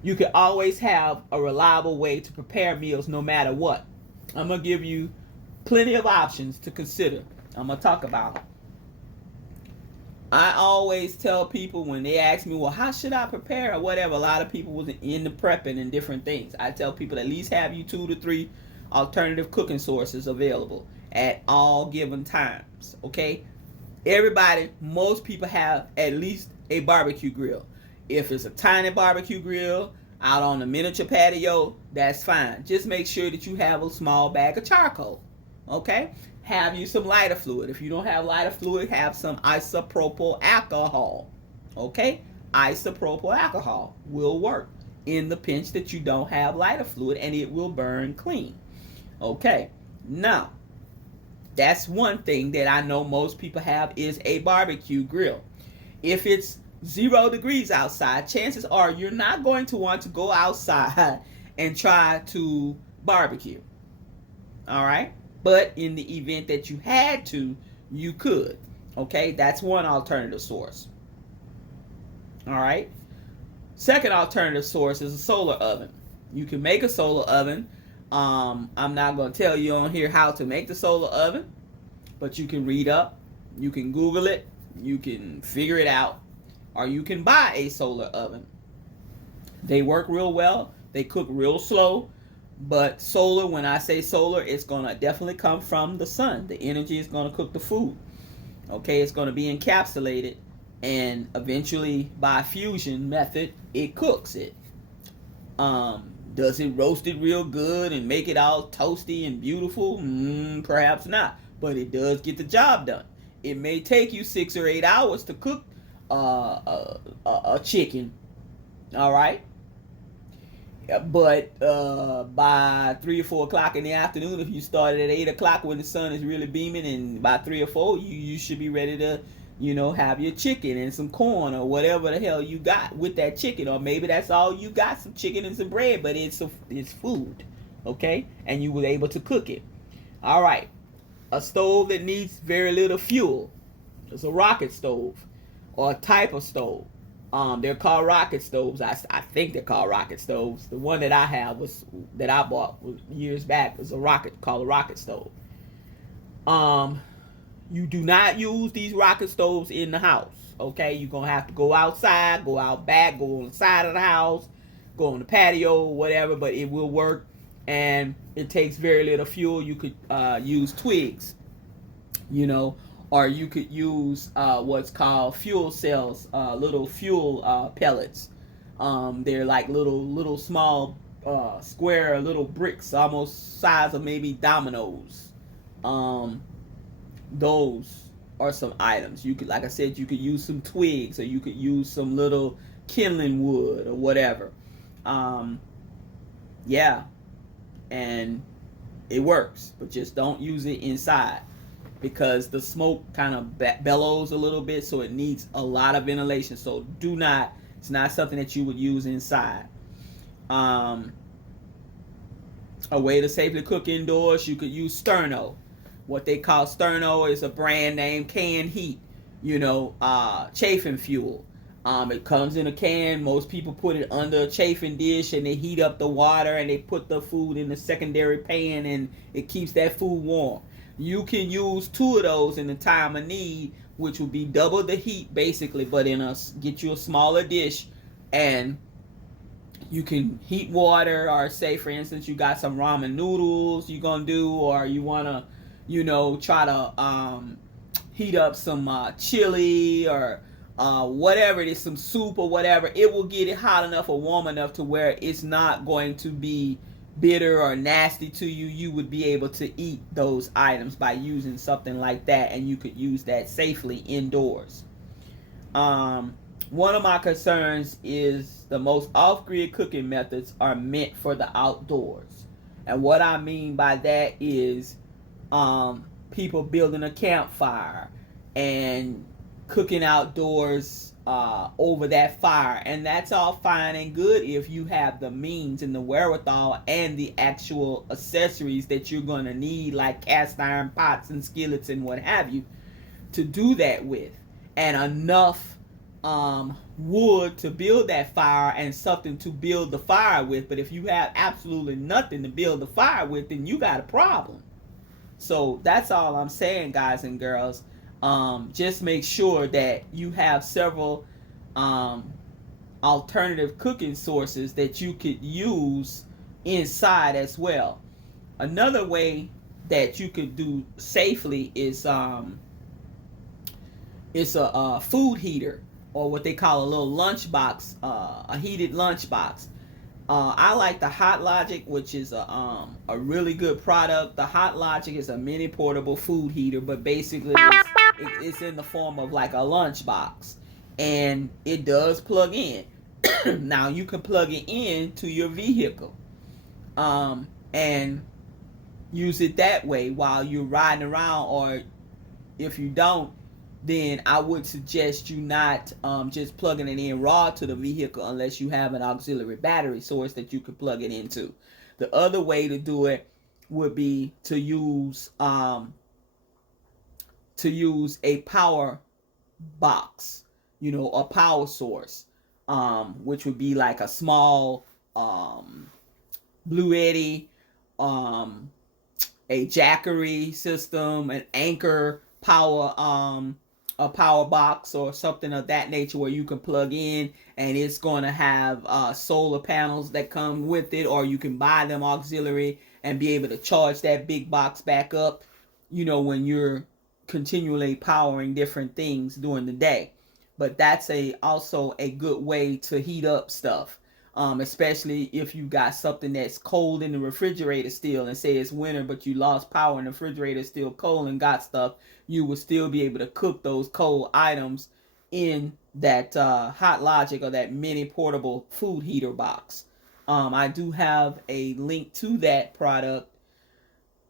you can always have a reliable way to prepare meals no matter what. I'm going to give you plenty of options to consider. I'm going to talk about them. I always tell people when they ask me, well, how should I prepare or whatever? A lot of people was into prepping and different things. I tell people at least have you 2 to 3 alternative cooking sources available at all given times, okay? Most people have at least a barbecue grill. If it's a tiny barbecue grill out on a miniature patio, that's fine. Just make sure that you have a small bag of charcoal, okay? Have you some lighter fluid. If you don't have lighter fluid, have some isopropyl alcohol, okay? Isopropyl alcohol will work in the pinch that you don't have lighter fluid, and it will burn clean, okay? Now, that's one thing that I know most people have is a barbecue grill. If it's 0 degrees outside, chances are you're not going to want to go outside and try to barbecue, all right? But in the event that you had to, you could, okay? That's one alternative source, all right? Second alternative source is a solar oven. You can make a solar oven. I'm not going to tell you on here how to make the solar oven, but you can read up, you can Google it, you can figure it out, or you can buy a solar oven. They work real well. They cook real slow. But solar, when I say solar, it's going to definitely come from the sun. The energy is going to cook the food. Okay, it's going to be encapsulated, and eventually by fusion method, it cooks it. Does it roast it real good and make it all toasty and beautiful? Perhaps not, but it does get the job done. It may take you 6 or 8 hours to cook a chicken, all right? But by 3 or 4 o'clock in the afternoon, if you started at 8 o'clock when the sun is really beaming, and by 3 or 4, you should be ready to, have your chicken and some corn or whatever the hell you got with that chicken. Or maybe that's all you got, some chicken and some bread, but it's food, okay? And you were able to cook it. All right, a stove that needs very little fuel. It's a rocket stove or a type of stove. They're called rocket stoves. I think they're called rocket stoves. The one that I bought years back was called a rocket stove. You do not use these rocket stoves in the house, okay? You're going to have to go outside, go out back, go on the side of the house, go on the patio, whatever, but it will work, and it takes very little fuel. You could use twigs, or you could use what's called fuel cells, little fuel pellets. They're like little small square little bricks, almost size of maybe dominoes. Those are some items. You could, like I said, you could use some twigs, or you could use some little kindling wood or whatever. Yeah, and it works, but just don't use it inside, because the smoke kind of bellows a little bit, so it needs a lot of ventilation. So it's not something that you would use inside. A way to safely cook indoors, you could use sterno. What they call sterno is a brand name canned heat, chafing fuel. It comes in a can. Most people put it under a chafing dish, and they heat up the water, and they put the food in the secondary pan, and it keeps that food warm. You can use 2 of those in the time of need, which would be double the heat basically, but get you a smaller dish, and you can heat water, or say for instance you got some ramen noodles you're gonna do, or you wanna, try to heat up some chili, or whatever it is, some soup or whatever. It will get it hot enough or warm enough to where it's not going to be bitter or nasty to you. You would be able to eat those items by using something like that, and you could use that safely indoors. One of my concerns is the most off-grid cooking methods are meant for the outdoors. And what I mean by that is people building a campfire and cooking outdoors over that fire. And that's all fine and good if you have the means and the wherewithal and the actual accessories that you're going to need, like cast iron pots and skillets and what have you, to do that with, and enough wood to build that fire and something to build the fire with. But if you have absolutely nothing to build the fire with, then you got a problem. So that's all I'm saying, guys and girls. Just make sure that you have several alternative cooking sources that you could use inside as well. Another way that you could do safely is it's a food heater, or what they call a little lunchbox, a heated lunchbox. I like the Hot Logic, which is a really good product. The Hot Logic is a mini portable food heater, but basically it's in the form of like a lunchbox, and it does plug in. Now you can plug it in to your vehicle, and use it that way while you're riding around. Or if you don't, then I would suggest you not just plugging it in raw to the vehicle unless you have an auxiliary battery source that you could plug it into. The other way to do it would be to use a power box, a power source, which would be like a small Blue Eddy, a Jackery system, an Anchor power, a power box or something of that nature, where you can plug in and it's going to have solar panels that come with it, or you can buy them auxiliary and be able to charge that big box back up, when you're continually powering different things during the day. But that's also a good way to heat up stuff. Especially if you got something that's cold in the refrigerator still, and say it's winter but you lost power and the refrigerator is still cold and got stuff, you will still be able to cook those cold items in that Hot Logic or that mini portable food heater box. I do have a link to that product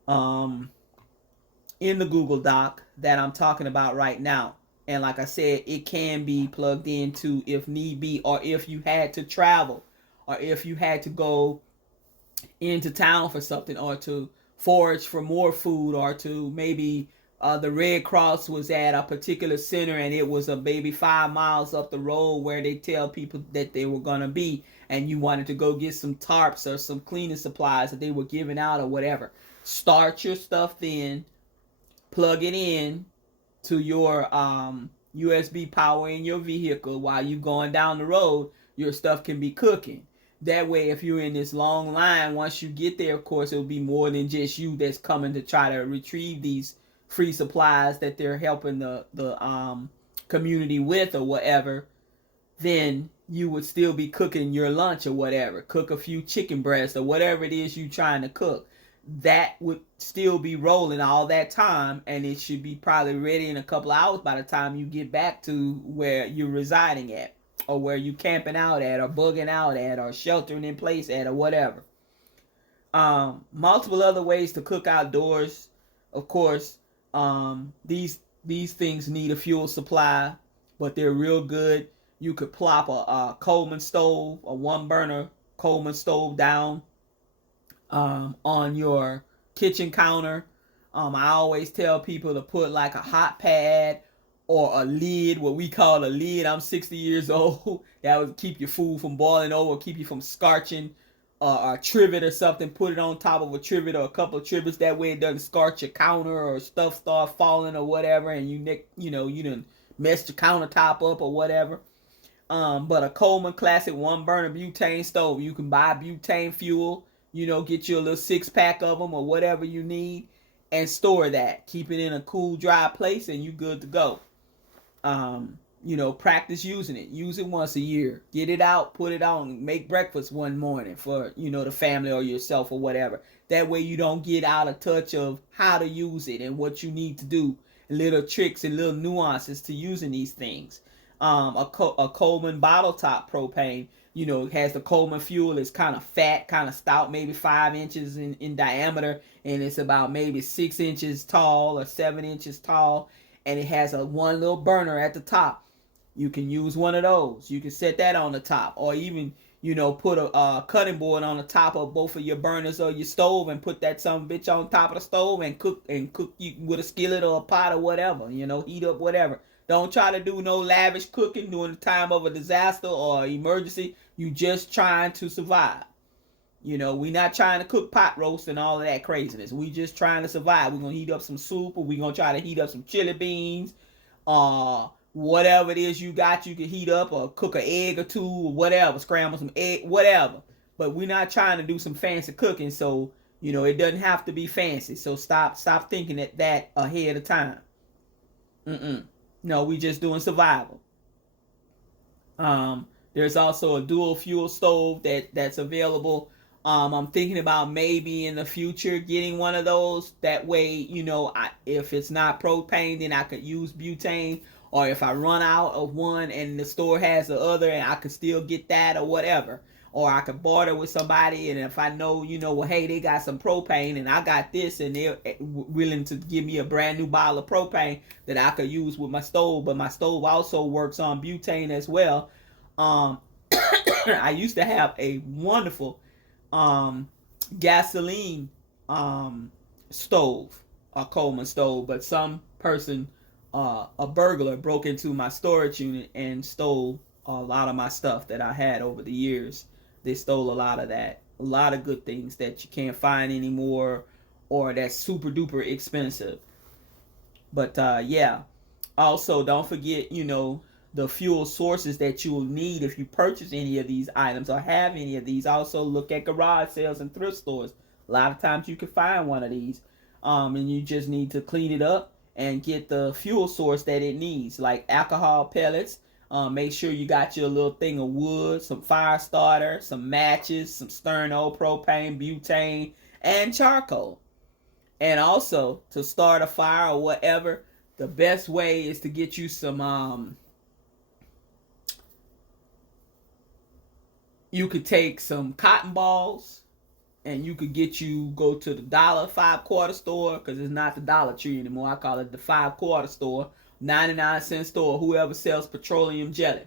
in the Google Doc that I'm talking about right now. And like I said, it can be plugged into if need be, or if you had to travel, or if you had to go into town for something, or to forage for more food, or to maybe the Red Cross was at a particular center and it was maybe 5 miles up the road where they tell people that they were going to be, and you wanted to go get some tarps or some cleaning supplies that they were giving out or whatever. Start your stuff then, plug it in to your USB power in your vehicle while you're going down the road. Your stuff can be cooking. That way, if you're in this long line, once you get there, of course, it'll be more than just you that's coming to try to retrieve these free supplies that they're helping the community with or whatever. Then you would still be cooking your lunch or whatever. Cook a few chicken breasts or whatever it is you're trying to cook. That would still be rolling all that time, and it should be probably ready in a couple of hours by the time you get back to where you're residing at, or where you camping out at, or bugging out at, or sheltering in place at, or whatever. Multiple other ways to cook outdoors. Of course, these things need a fuel supply, but they're real good. You could plop a Coleman stove, a one burner Coleman stove down on your kitchen counter. I always tell people to put like a hot pad or a lid, what we call a lid. I'm 60 years old. That would keep your food from boiling over, keep you from scorching a trivet or something, put it on top of a trivet or a couple of trivets. That way it doesn't scorch your counter or stuff start falling or whatever, and you done messed your countertop up or whatever. But a Coleman Classic 1 burner butane stove, you can buy butane fuel, get you a little 6-pack of them or whatever you need, and store that. Keep it in a cool, dry place, and you good to go. Practice using it. Use it once a year. Get it out, put it on, make breakfast one morning for, the family or yourself or whatever. That way you don't get out of touch of how to use it and what you need to do. Little tricks and little nuances to using these things. A Coleman bottle top propane, has the Coleman fuel. It's kind of fat, kind of stout, maybe 5 inches in diameter, and it's about maybe 6 inches tall or 7 inches tall, and it has a one little burner at the top. You can use one of those. You can set that on the top, or even put a cutting board on the top of both of your burners or your stove, and put that some bitch on top of the stove and cook you with a skillet or a pot or whatever. Heat up whatever. Don't try to do no lavish cooking during the time of a disaster or emergency. You just trying to survive. We not trying to cook pot roast and all of that craziness. We just trying to survive. We're gonna heat up some soup, or we're gonna try to heat up some chili beans, whatever it is you got, you can heat up, or cook an egg or two, or whatever, scramble some egg, whatever. But we're not trying to do some fancy cooking, so it doesn't have to be fancy. So stop thinking that ahead of time. No, we just doing survival. There's also a dual fuel stove that's available. I'm thinking about maybe in the future getting one of those. That way, if it's not propane, then I could use butane. Or if I run out of one and the store has the other, and I could still get that or whatever. Or I could barter with somebody, and if I know, well, hey, they got some propane and I got this, and they're willing to give me a brand new bottle of propane that I could use with my stove. But my stove also works on butane as well. I used to have a wonderful gasoline stove, a Coleman stove, but some person, a burglar, broke into my storage unit and stole a lot of my stuff that I had over the years. They stole a lot of that, a lot of good things that you can't find anymore, or that's super duper expensive. But yeah, also don't forget, the fuel sources that you will need if you purchase any of these items or have any of these. Also look at garage sales and thrift stores. A lot of times you can find one of these, and you just need to clean it up and get the fuel source that it needs, like alcohol pellets. Make sure you got your little thing of wood, some fire starter, some matches, some sterno, propane, butane, and charcoal. And also, to start a fire or whatever, the best way is to get you some you could take some cotton balls, and you could go to the $5 store, because it's not the Dollar Tree anymore. I call it the $5 store, 99-cent store, whoever sells petroleum jelly.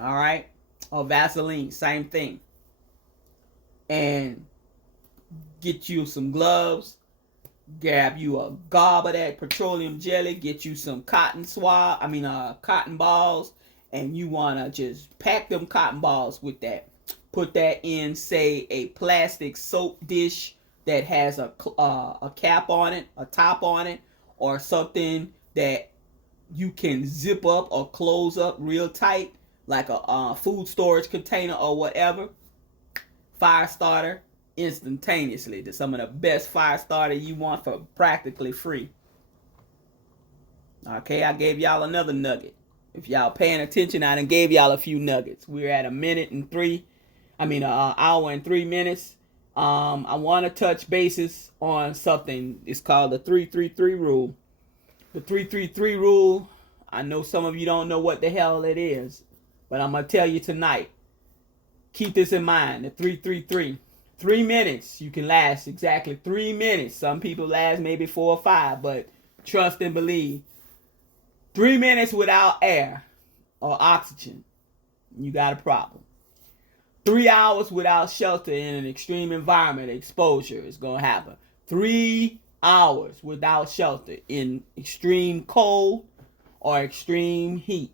All right, or Vaseline, same thing. And get you some gloves, grab you a gob of that petroleum jelly, get you some cotton balls, and you want to just pack them cotton balls with that. Put that in, say, a plastic soap dish that has a cap on it, a top on it, or something that you can zip up or close up real tight, like a food storage container or whatever. Fire starter, instantaneously. To some of the best fire starter you want for practically free. Okay, I gave y'all another nugget. If y'all paying attention, I done gave y'all a few nuggets. We're at an hour and 3 minutes. I want to touch bases on something. It's called the 333 rule. The 333 rule, I know some of you don't know what the hell it is, but I'm going to tell you tonight. Keep this in mind, the 333. 3 minutes, you can last exactly 3 minutes. Some people last maybe 4 or 5, but trust and believe. 3 minutes without air or oxygen, you got a problem. 3 hours without shelter in an extreme environment, exposure is going to happen. 3 hours without shelter in extreme cold or extreme heat,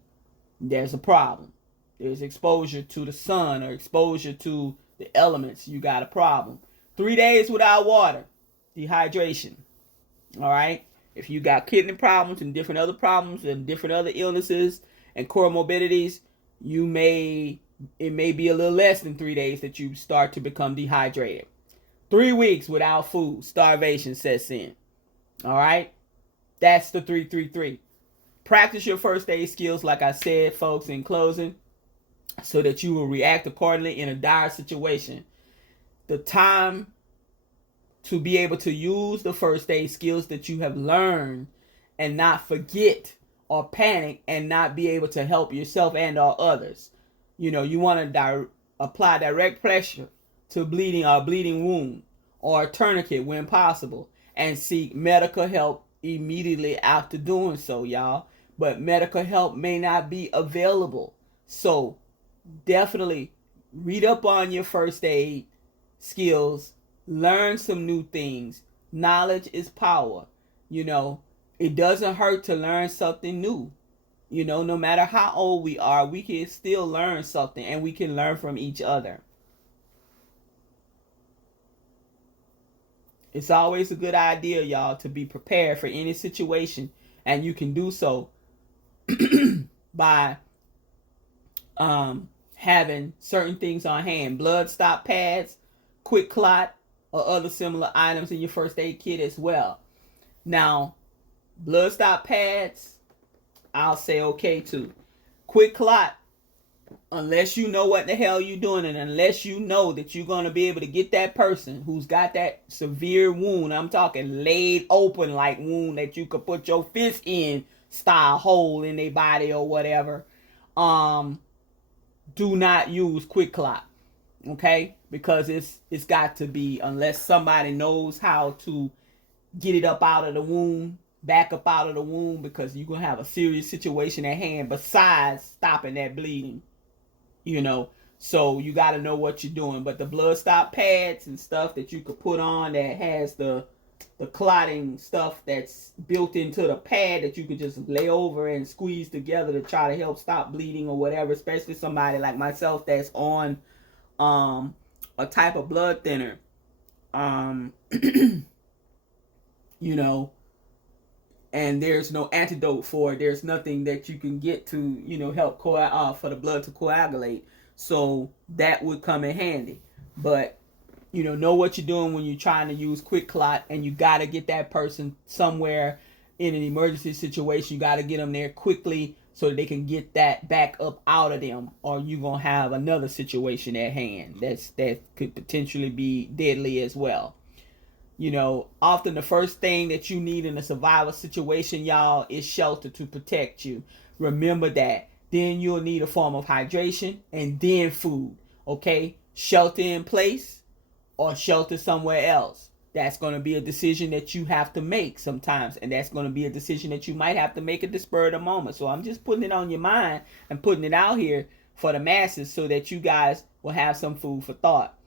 there's a problem. There's exposure to the sun or exposure to the elements, you got a problem. 3 days without water, dehydration. All right. If you got kidney problems and different other problems and different other illnesses and comorbidities, it may be a little less than 3 days that you start to become dehydrated. 3 weeks without food, starvation sets in. All right. That's the 333. Practice your first aid skills, like I said, folks, in closing, so that you will react accordingly in a dire situation. The time to be able to use the first aid skills that you have learned and not forget or panic and not be able to help yourself and or others. You want to apply direct pressure to bleeding wound or a tourniquet when possible, and seek medical help immediately after doing so, y'all. But medical help may not be available. So definitely read up on your first aid skills, learn some new things. Knowledge is power. It doesn't hurt to learn something new. No matter how old we are, we can still learn something, and we can learn from each other. It's always a good idea, y'all, to be prepared for any situation, and you can do so by having certain things on hand. Blood stop pads, quick clot, or other similar items in your first aid kit as well. Now, blood stop pads, I'll say okay too. Quick clot, unless you know what the hell you're doing, and unless you know that you're going to be able to get that person who's got that severe wound, I'm talking laid open like wound that you could put your fist in style hole in their body or whatever, do not use quick clot, okay? Because it's got to be, unless somebody knows how to get it up out of the wound, back up out of the wound, because you're going to have a serious situation at hand besides stopping that bleeding. So you got to know what you're doing. But the blood stop pads and stuff that you could put on that has the clotting stuff that's built into the pad that you could just lay over and squeeze together to try to help stop bleeding or whatever, especially somebody like myself that's on a type of blood thinner, and there's no antidote for it. There's nothing that you can get to, help for the blood to coagulate. So that would come in handy. But, know what you're doing when you're trying to use quick clot, and you got to get that person somewhere in an emergency situation. You got to get them there quickly so that they can get that back up out of them, or you're going to have another situation at hand that could potentially be deadly as well. Often the first thing that you need in a survival situation, y'all, is shelter to protect you. Remember that. Then you'll need a form of hydration, and then food. Okay? Shelter in place or shelter somewhere else. That's going to be a decision that you have to make sometimes, and that's going to be a decision that you might have to make at the spur of the moment. So I'm just putting it on your mind and putting it out here for the masses so that you guys will have some food for thought.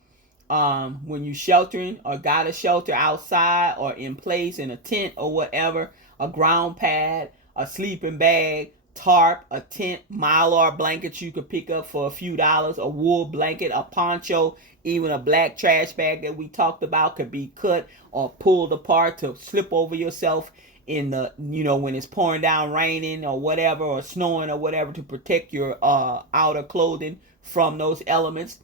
When you sheltering or got a shelter outside or in place in a tent or whatever, a ground pad, a sleeping bag, tarp, a tent, Mylar blanket you could pick up for a few dollars, a wool blanket, a poncho, even a black trash bag that we talked about could be cut or pulled apart to slip over yourself in the, when it's pouring down, raining or whatever, or snowing or whatever, to protect your outer clothing from those elements.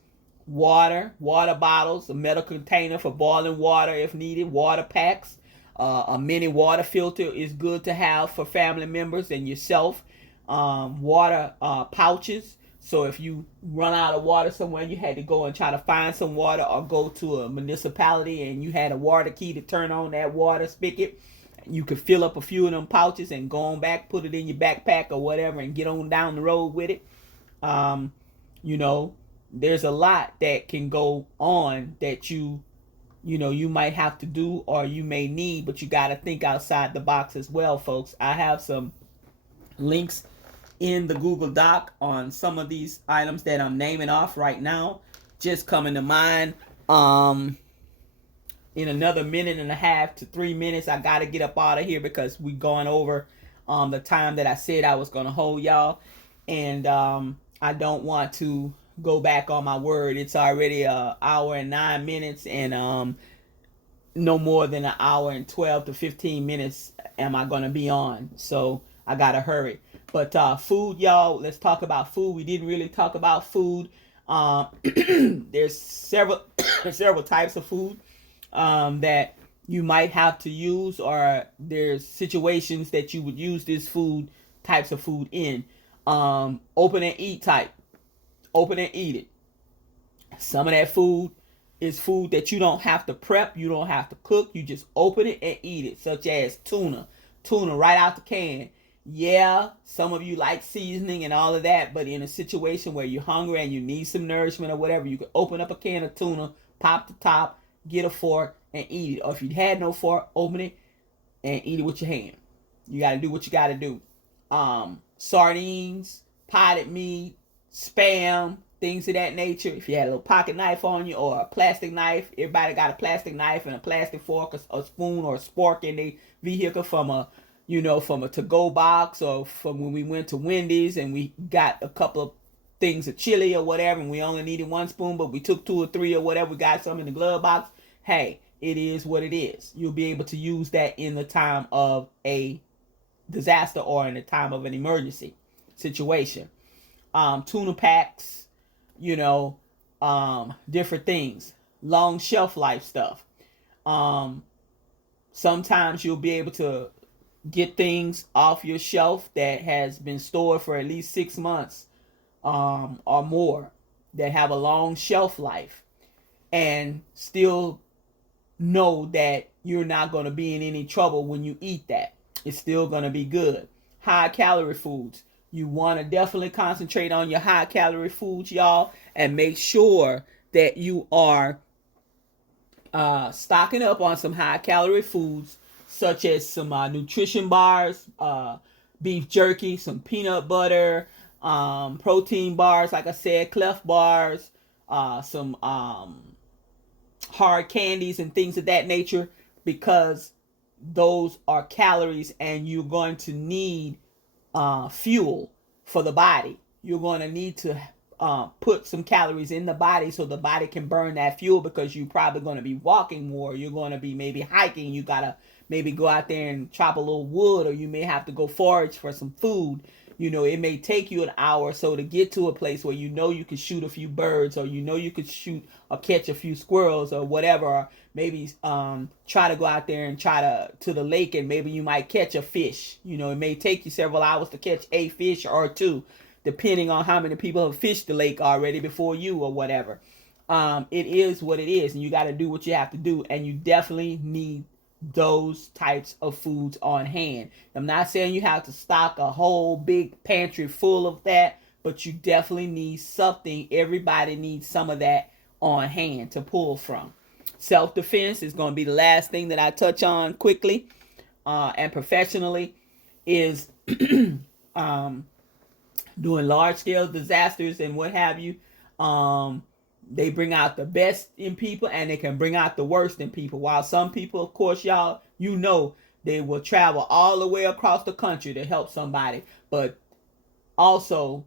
Water bottles, a metal container for boiling water if needed, water packs, a mini water filter is good to have for family members and yourself. Water pouches, so if you run out of water somewhere, you had to go and try to find some water, or go to a municipality and you had a water key to turn on that water spigot, you could fill up a few of them pouches and go on back, put it in your backpack or whatever, and get on down the road with it. There's a lot that can go on that you might have to do or you may need, but you got to think outside the box as well, folks. I have some links in the Google Doc on some of these items that I'm naming off right now, just coming to mind. In another minute and a half to 3 minutes, I got to get up out of here because we're going over the time that I said I was going to hold y'all. And I don't want to go back on my word. It's already an hour and 9 minutes, and no more than an hour and 12 to 15 minutes am I gonna be on. So I gotta hurry. But food, y'all. Let's talk about food. We didn't really talk about food. There's several several types of food that you might have to use, or there's situations that you would use this food types of food in. Open and eat type. Open and eat it. Some of that food is food that you don't have to prep, you don't have to cook, you just open it and eat it, such as tuna. Tuna right out the can. Yeah, some of you like seasoning and all of that, but in a situation where you're hungry and you need some nourishment or whatever, you can open up a can of tuna, pop the top, get a fork, and eat it. Or if you had no fork, open it and eat it with your hand. You got to do what you got to do. Sardines, potted meat, spam, things of that nature. If you had a little pocket knife on you or a plastic knife, everybody got a plastic knife and a plastic fork, a spoon or a spork in their vehicle from a to-go box, or from when we went to Wendy's and we got a couple of things of chili or whatever, and we only needed one spoon, but we took 2 or 3 or whatever, we got some in the glove box. Hey, it is what it is. You'll be able to use that in the time of a disaster or in the time of an emergency situation. Tuna packs, different things, long shelf life stuff. Sometimes you'll be able to get things off your shelf that has been stored for at least 6 months or more, that have a long shelf life, and still know that you're not going to be in any trouble when you eat that. It's still going to be good. High calorie foods. You want to definitely concentrate on your high calorie foods, y'all, and make sure that you are stocking up on some high calorie foods, such as some nutrition bars, beef jerky, some peanut butter, protein bars, like I said, Clef bars, some hard candies and things of that nature, because those are calories and you're going to need fuel for the body. You're going to need to put some calories in the body so the body can burn that fuel, because you're probably going to be walking more. You're going to be maybe hiking. You got to maybe go out there and chop a little wood, or you may have to go forage for some food. It may take you an hour or so to get to a place where you can shoot a few birds, or you could shoot or catch a few squirrels or whatever, or maybe try to go out there and try to the lake, and maybe you might catch a fish. It may take you several hours to catch a fish or two, depending on how many people have fished the lake already before you or whatever. It is what it is, and you got to do what you have to do, and you definitely need those types of foods on hand. I'm not saying you have to stock a whole big pantry full of that, but you definitely need something. Everybody needs some of that on hand to pull from. Self-defense is going to be the last thing that I touch on quickly, and professionally, is doing large-scale disasters and what have you. They bring out the best in people, and they can bring out the worst in people. While some people, of course, y'all, they will travel all the way across the country to help somebody, but also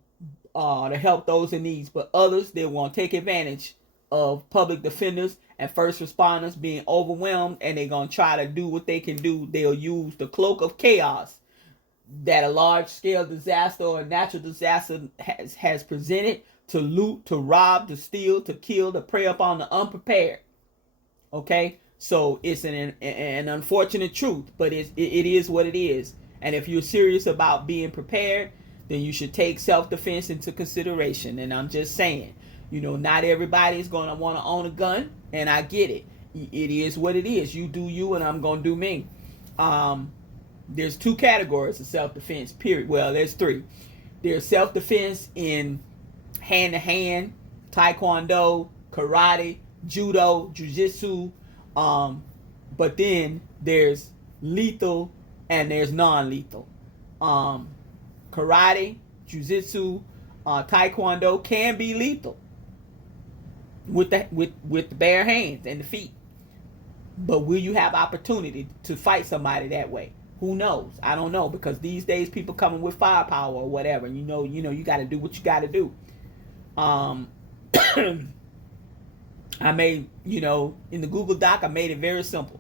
to help those in need. But others, they won't take advantage of public defenders and first responders being overwhelmed, and they're going to try to do what they can do. They'll use the cloak of chaos that a large-scale disaster or a natural disaster has presented, to loot, to rob, to steal, to kill, to prey upon the unprepared. Okay? So it's an unfortunate truth, but it is what it is. And if you're serious about being prepared, then you should take self-defense into consideration. And I'm just saying, not everybody is going to want to own a gun, and I get it. It is what it is. You do you, and I'm going to do me. There's 2 categories of self-defense, period. Well, there's 3. There's self-defense in hand-to-hand, taekwondo, karate, judo, jiu-jitsu, but then there's lethal and there's non-lethal. Karate, jiu-jitsu, taekwondo can be lethal with the bare hands and the feet, but will you have opportunity to fight somebody that way? Who knows? I don't know, because these days people coming with firepower or whatever. You got to do what you got to do. I made, in the Google Doc, I made it very simple.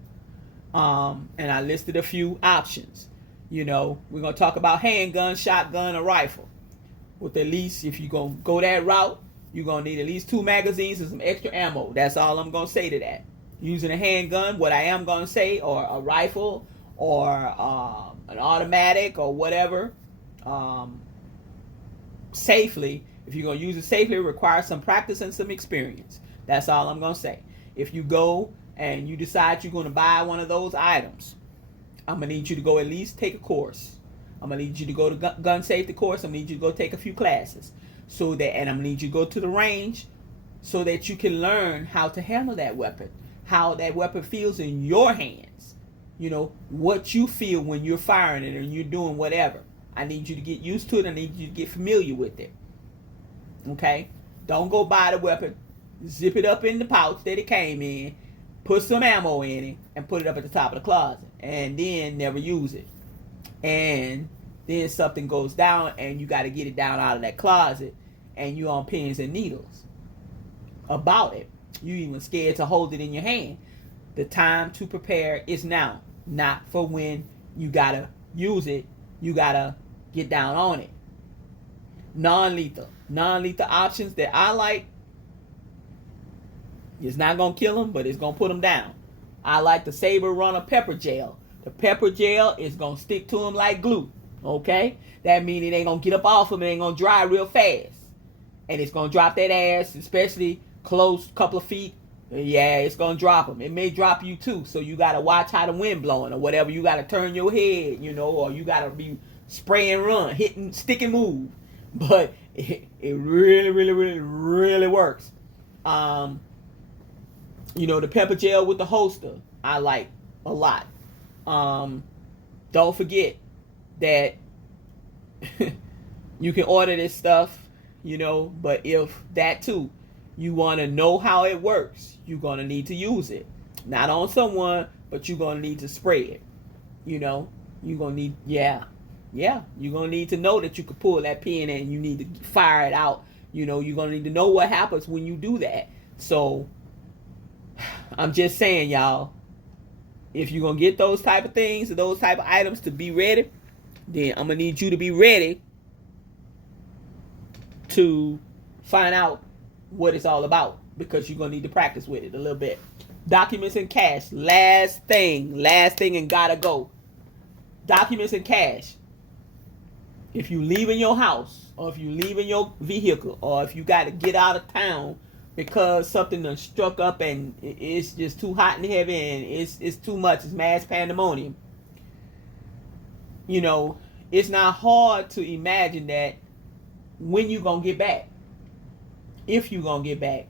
And I listed a few options. We're going to talk about handgun, shotgun, or rifle. With at least, if you're going to go that route, you're going to need at least 2 magazines and some extra ammo. That's all I'm going to say to that. Using a handgun, what I am going to say, or a rifle, or an automatic, or whatever, safely. If you're going to use it safely, it requires some practice and some experience. That's all I'm going to say. If you go and you decide you're going to buy one of those items, I'm going to need you to go at least take a course. I'm going to need you to go to gun safety course. I'm going to need you to go take a few classes. And I'm going to need you to go to the range so that you can learn how to handle that weapon, how that weapon feels in your hands. What you feel when you're firing it and you're doing whatever. I need you to get used to it. I need you to get familiar with it. Okay? Don't go buy the weapon, zip it up in the pouch that it came in, put some ammo in it, and put it up at the top of the closet, and then never use it. And then something goes down, and you got to get it down out of that closet, and you on pins and needles about it. You even scared to hold it in your hand. The time to prepare is now, not for when you got to use it. You got to get down on it. Non-lethal options that I like. It's not going to kill them, but it's going to put them down. I like the Saber Runner pepper gel. The pepper gel is going to stick to them like glue. Okay? That means it ain't going to get up off them. It ain't going to dry real fast. And it's going to drop that ass, especially close couple of feet. Yeah, it's going to drop them. It may drop you too. So you got to watch how the wind blowing or whatever. You got to turn your head, or you got to be spray and run, hitting, stick and move. But it really, really, really, really works. The pepper gel with the holster, I like a lot. Don't forget that you can order this stuff, but if that too, you want to know how it works, you're going to need to use it. Not on someone, but you're going to need to spray it. You're going to need, you're going to need to know that you can pull that pin and you need to fire it out. You're going to need to know what happens when you do that. So, I'm just saying, y'all, if you're going to get those type of things or those type of items to be ready, then I'm going to need you to be ready to find out what it's all about, because you're going to need to practice with it a little bit. Documents and cash. Last thing and gotta go. Documents and cash. If you leave in your house, or if you leave in your vehicle, or if you got to get out of town because something done struck up and it's just too hot and heavy and it's too much, it's mass pandemonium. It's not hard to imagine that when you going to get back, if you going to get back,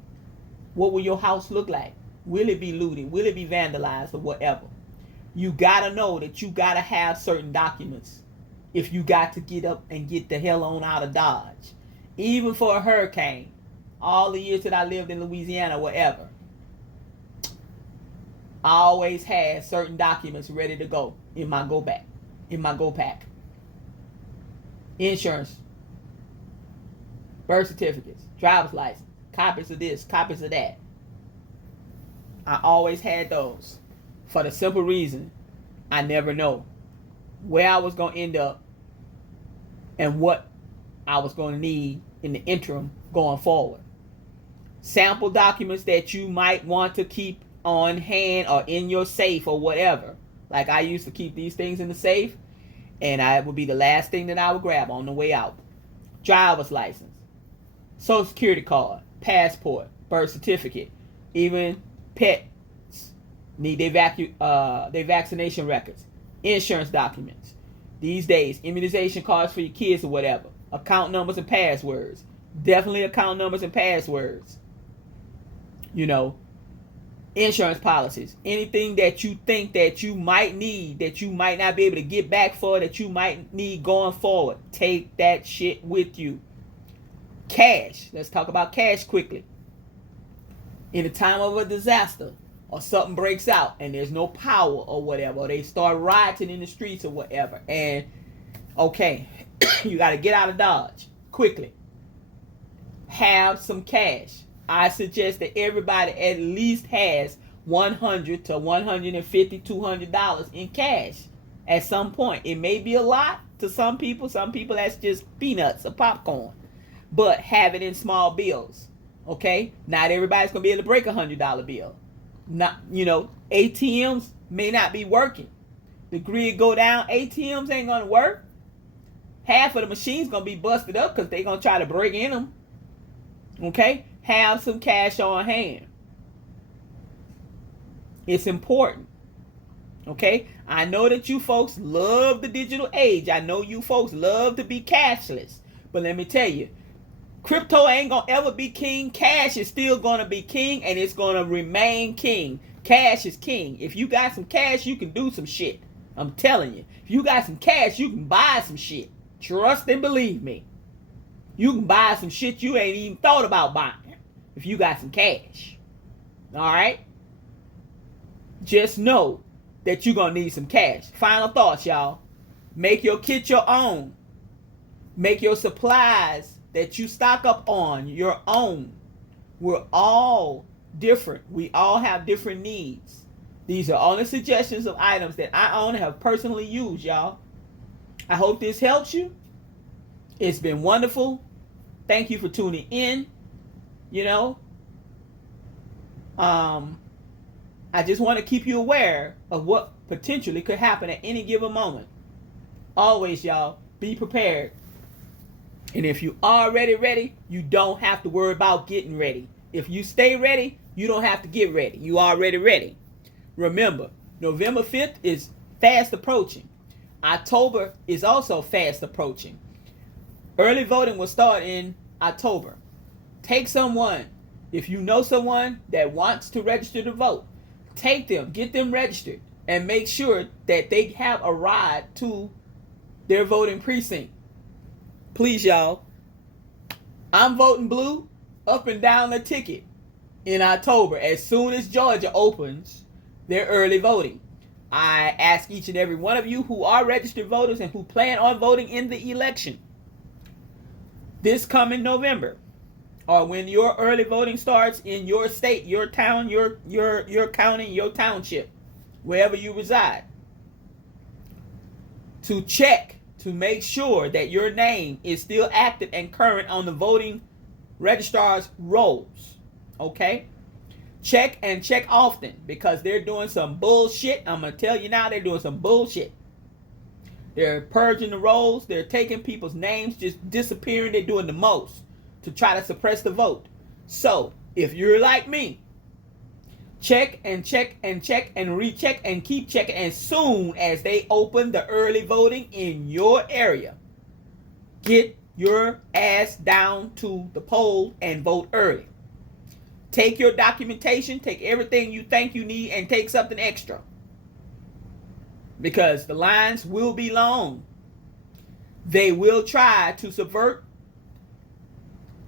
what will your house look like? Will it be looted? Will it be vandalized or whatever? You got to know that you got to have certain documents if you got to get up and get the hell on out of Dodge. Even for a hurricane, all the years that I lived in Louisiana, whatever, I always had certain documents ready to go in my go pack. Insurance, birth certificates, driver's license, copies of this, copies of that. I always had those for the simple reason I never know where I was going to end up and what I was going to need in the interim going forward. Sample documents that you might want to keep on hand or in your safe or whatever. Like I used to keep these things in the safe, and it would be the last thing that I would grab on the way out. Driver's license, social security card, passport, birth certificate, even pets need their vaccination records, insurance documents. These days, immunization cards for your kids or whatever, account numbers and passwords. Definitely account numbers and passwords. Insurance policies. Anything that you think that you might need, that you might not be able to get back for, that you might need going forward. Take that shit with you. Cash. Let's talk about cash quickly. In the time of a disaster, or something breaks out and there's no power or whatever, or they start rioting in the streets or whatever, and you got to get out of Dodge quickly. Have some cash. I suggest that everybody at least has $100 to $150, $200 in cash at some point. It may be a lot to some people. Some people that's just peanuts or popcorn. But have it in small bills. Okay? Not everybody's gonna be able to break $100 bill. Not, ATMs may not be working. The grid go down, ATMs ain't gonna work. Half of the machines gonna be busted up because they gonna try to break in them. Okay? Have some cash on hand. It's important. Okay? I know that you folks love the digital age. I know you folks love to be cashless. But let me tell you, crypto ain't gonna ever be king. Cash is still gonna be king, and it's gonna remain king. Cash is king. If you got some cash, you can do some shit. I'm telling you. If you got some cash, you can buy some shit. Trust and believe me. You can buy some shit you ain't even thought about buying if you got some cash. Alright? Just know that you're gonna need some cash. Final thoughts, y'all. Make your kit your own. Make your supplies that you stock up on your own. We're all different. We all have different needs. These are only suggestions of items that I own and have personally used, y'all. I hope this helps you. It's been wonderful. Thank you for tuning in. I just want to keep you aware of what potentially could happen at any given moment. Always, y'all, be prepared. And if you already ready, you don't have to worry about getting ready. If you stay ready, you don't have to get ready. You already ready. Remember, November 5th is fast approaching. October is also fast approaching. Early voting will start in October. Take someone, if you know someone that wants to register to vote, take them, get them registered, and make sure that they have a ride to their voting precinct. Please, y'all. I'm voting blue up and down the ticket in October as soon as Georgia opens their early voting. I ask each and every one of you who are registered voters and who plan on voting in the election this coming November, or when your early voting starts in your state, your town, your county, your township, wherever you reside, to check to make sure that your name is still active and current on the voting registrar's rolls. Okay? Check and check often, because they're doing some bullshit. I'm going to tell you now, they're doing some bullshit. They're purging the rolls. They're taking people's names, just disappearing. They're doing the most to try to suppress the vote. So, if you're like me, check and check and check and recheck and keep checking as soon as they open the early voting in your area. Get your ass down to the poll and vote early. Take your documentation, take everything you think you need, and take something extra. Because the lines will be long. They will try to subvert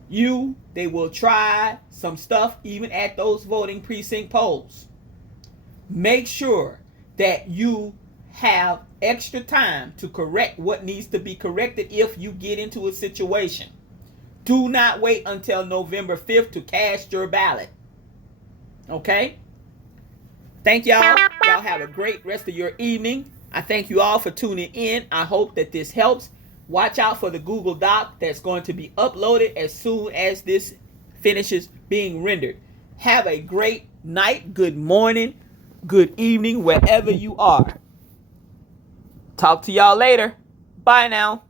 you. They will try some stuff even at those voting precinct polls. Make sure that you have extra time to correct what needs to be corrected if you get into a situation. Do not wait until November 5th to cast your ballot. Okay? Thank y'all. Y'all have a great rest of your evening. I thank you all for tuning in. I hope that this helps. Watch out for the Google Doc that's going to be uploaded as soon as this finishes being rendered. Have a great night, good morning, good evening, wherever you are. Talk to y'all later. Bye now.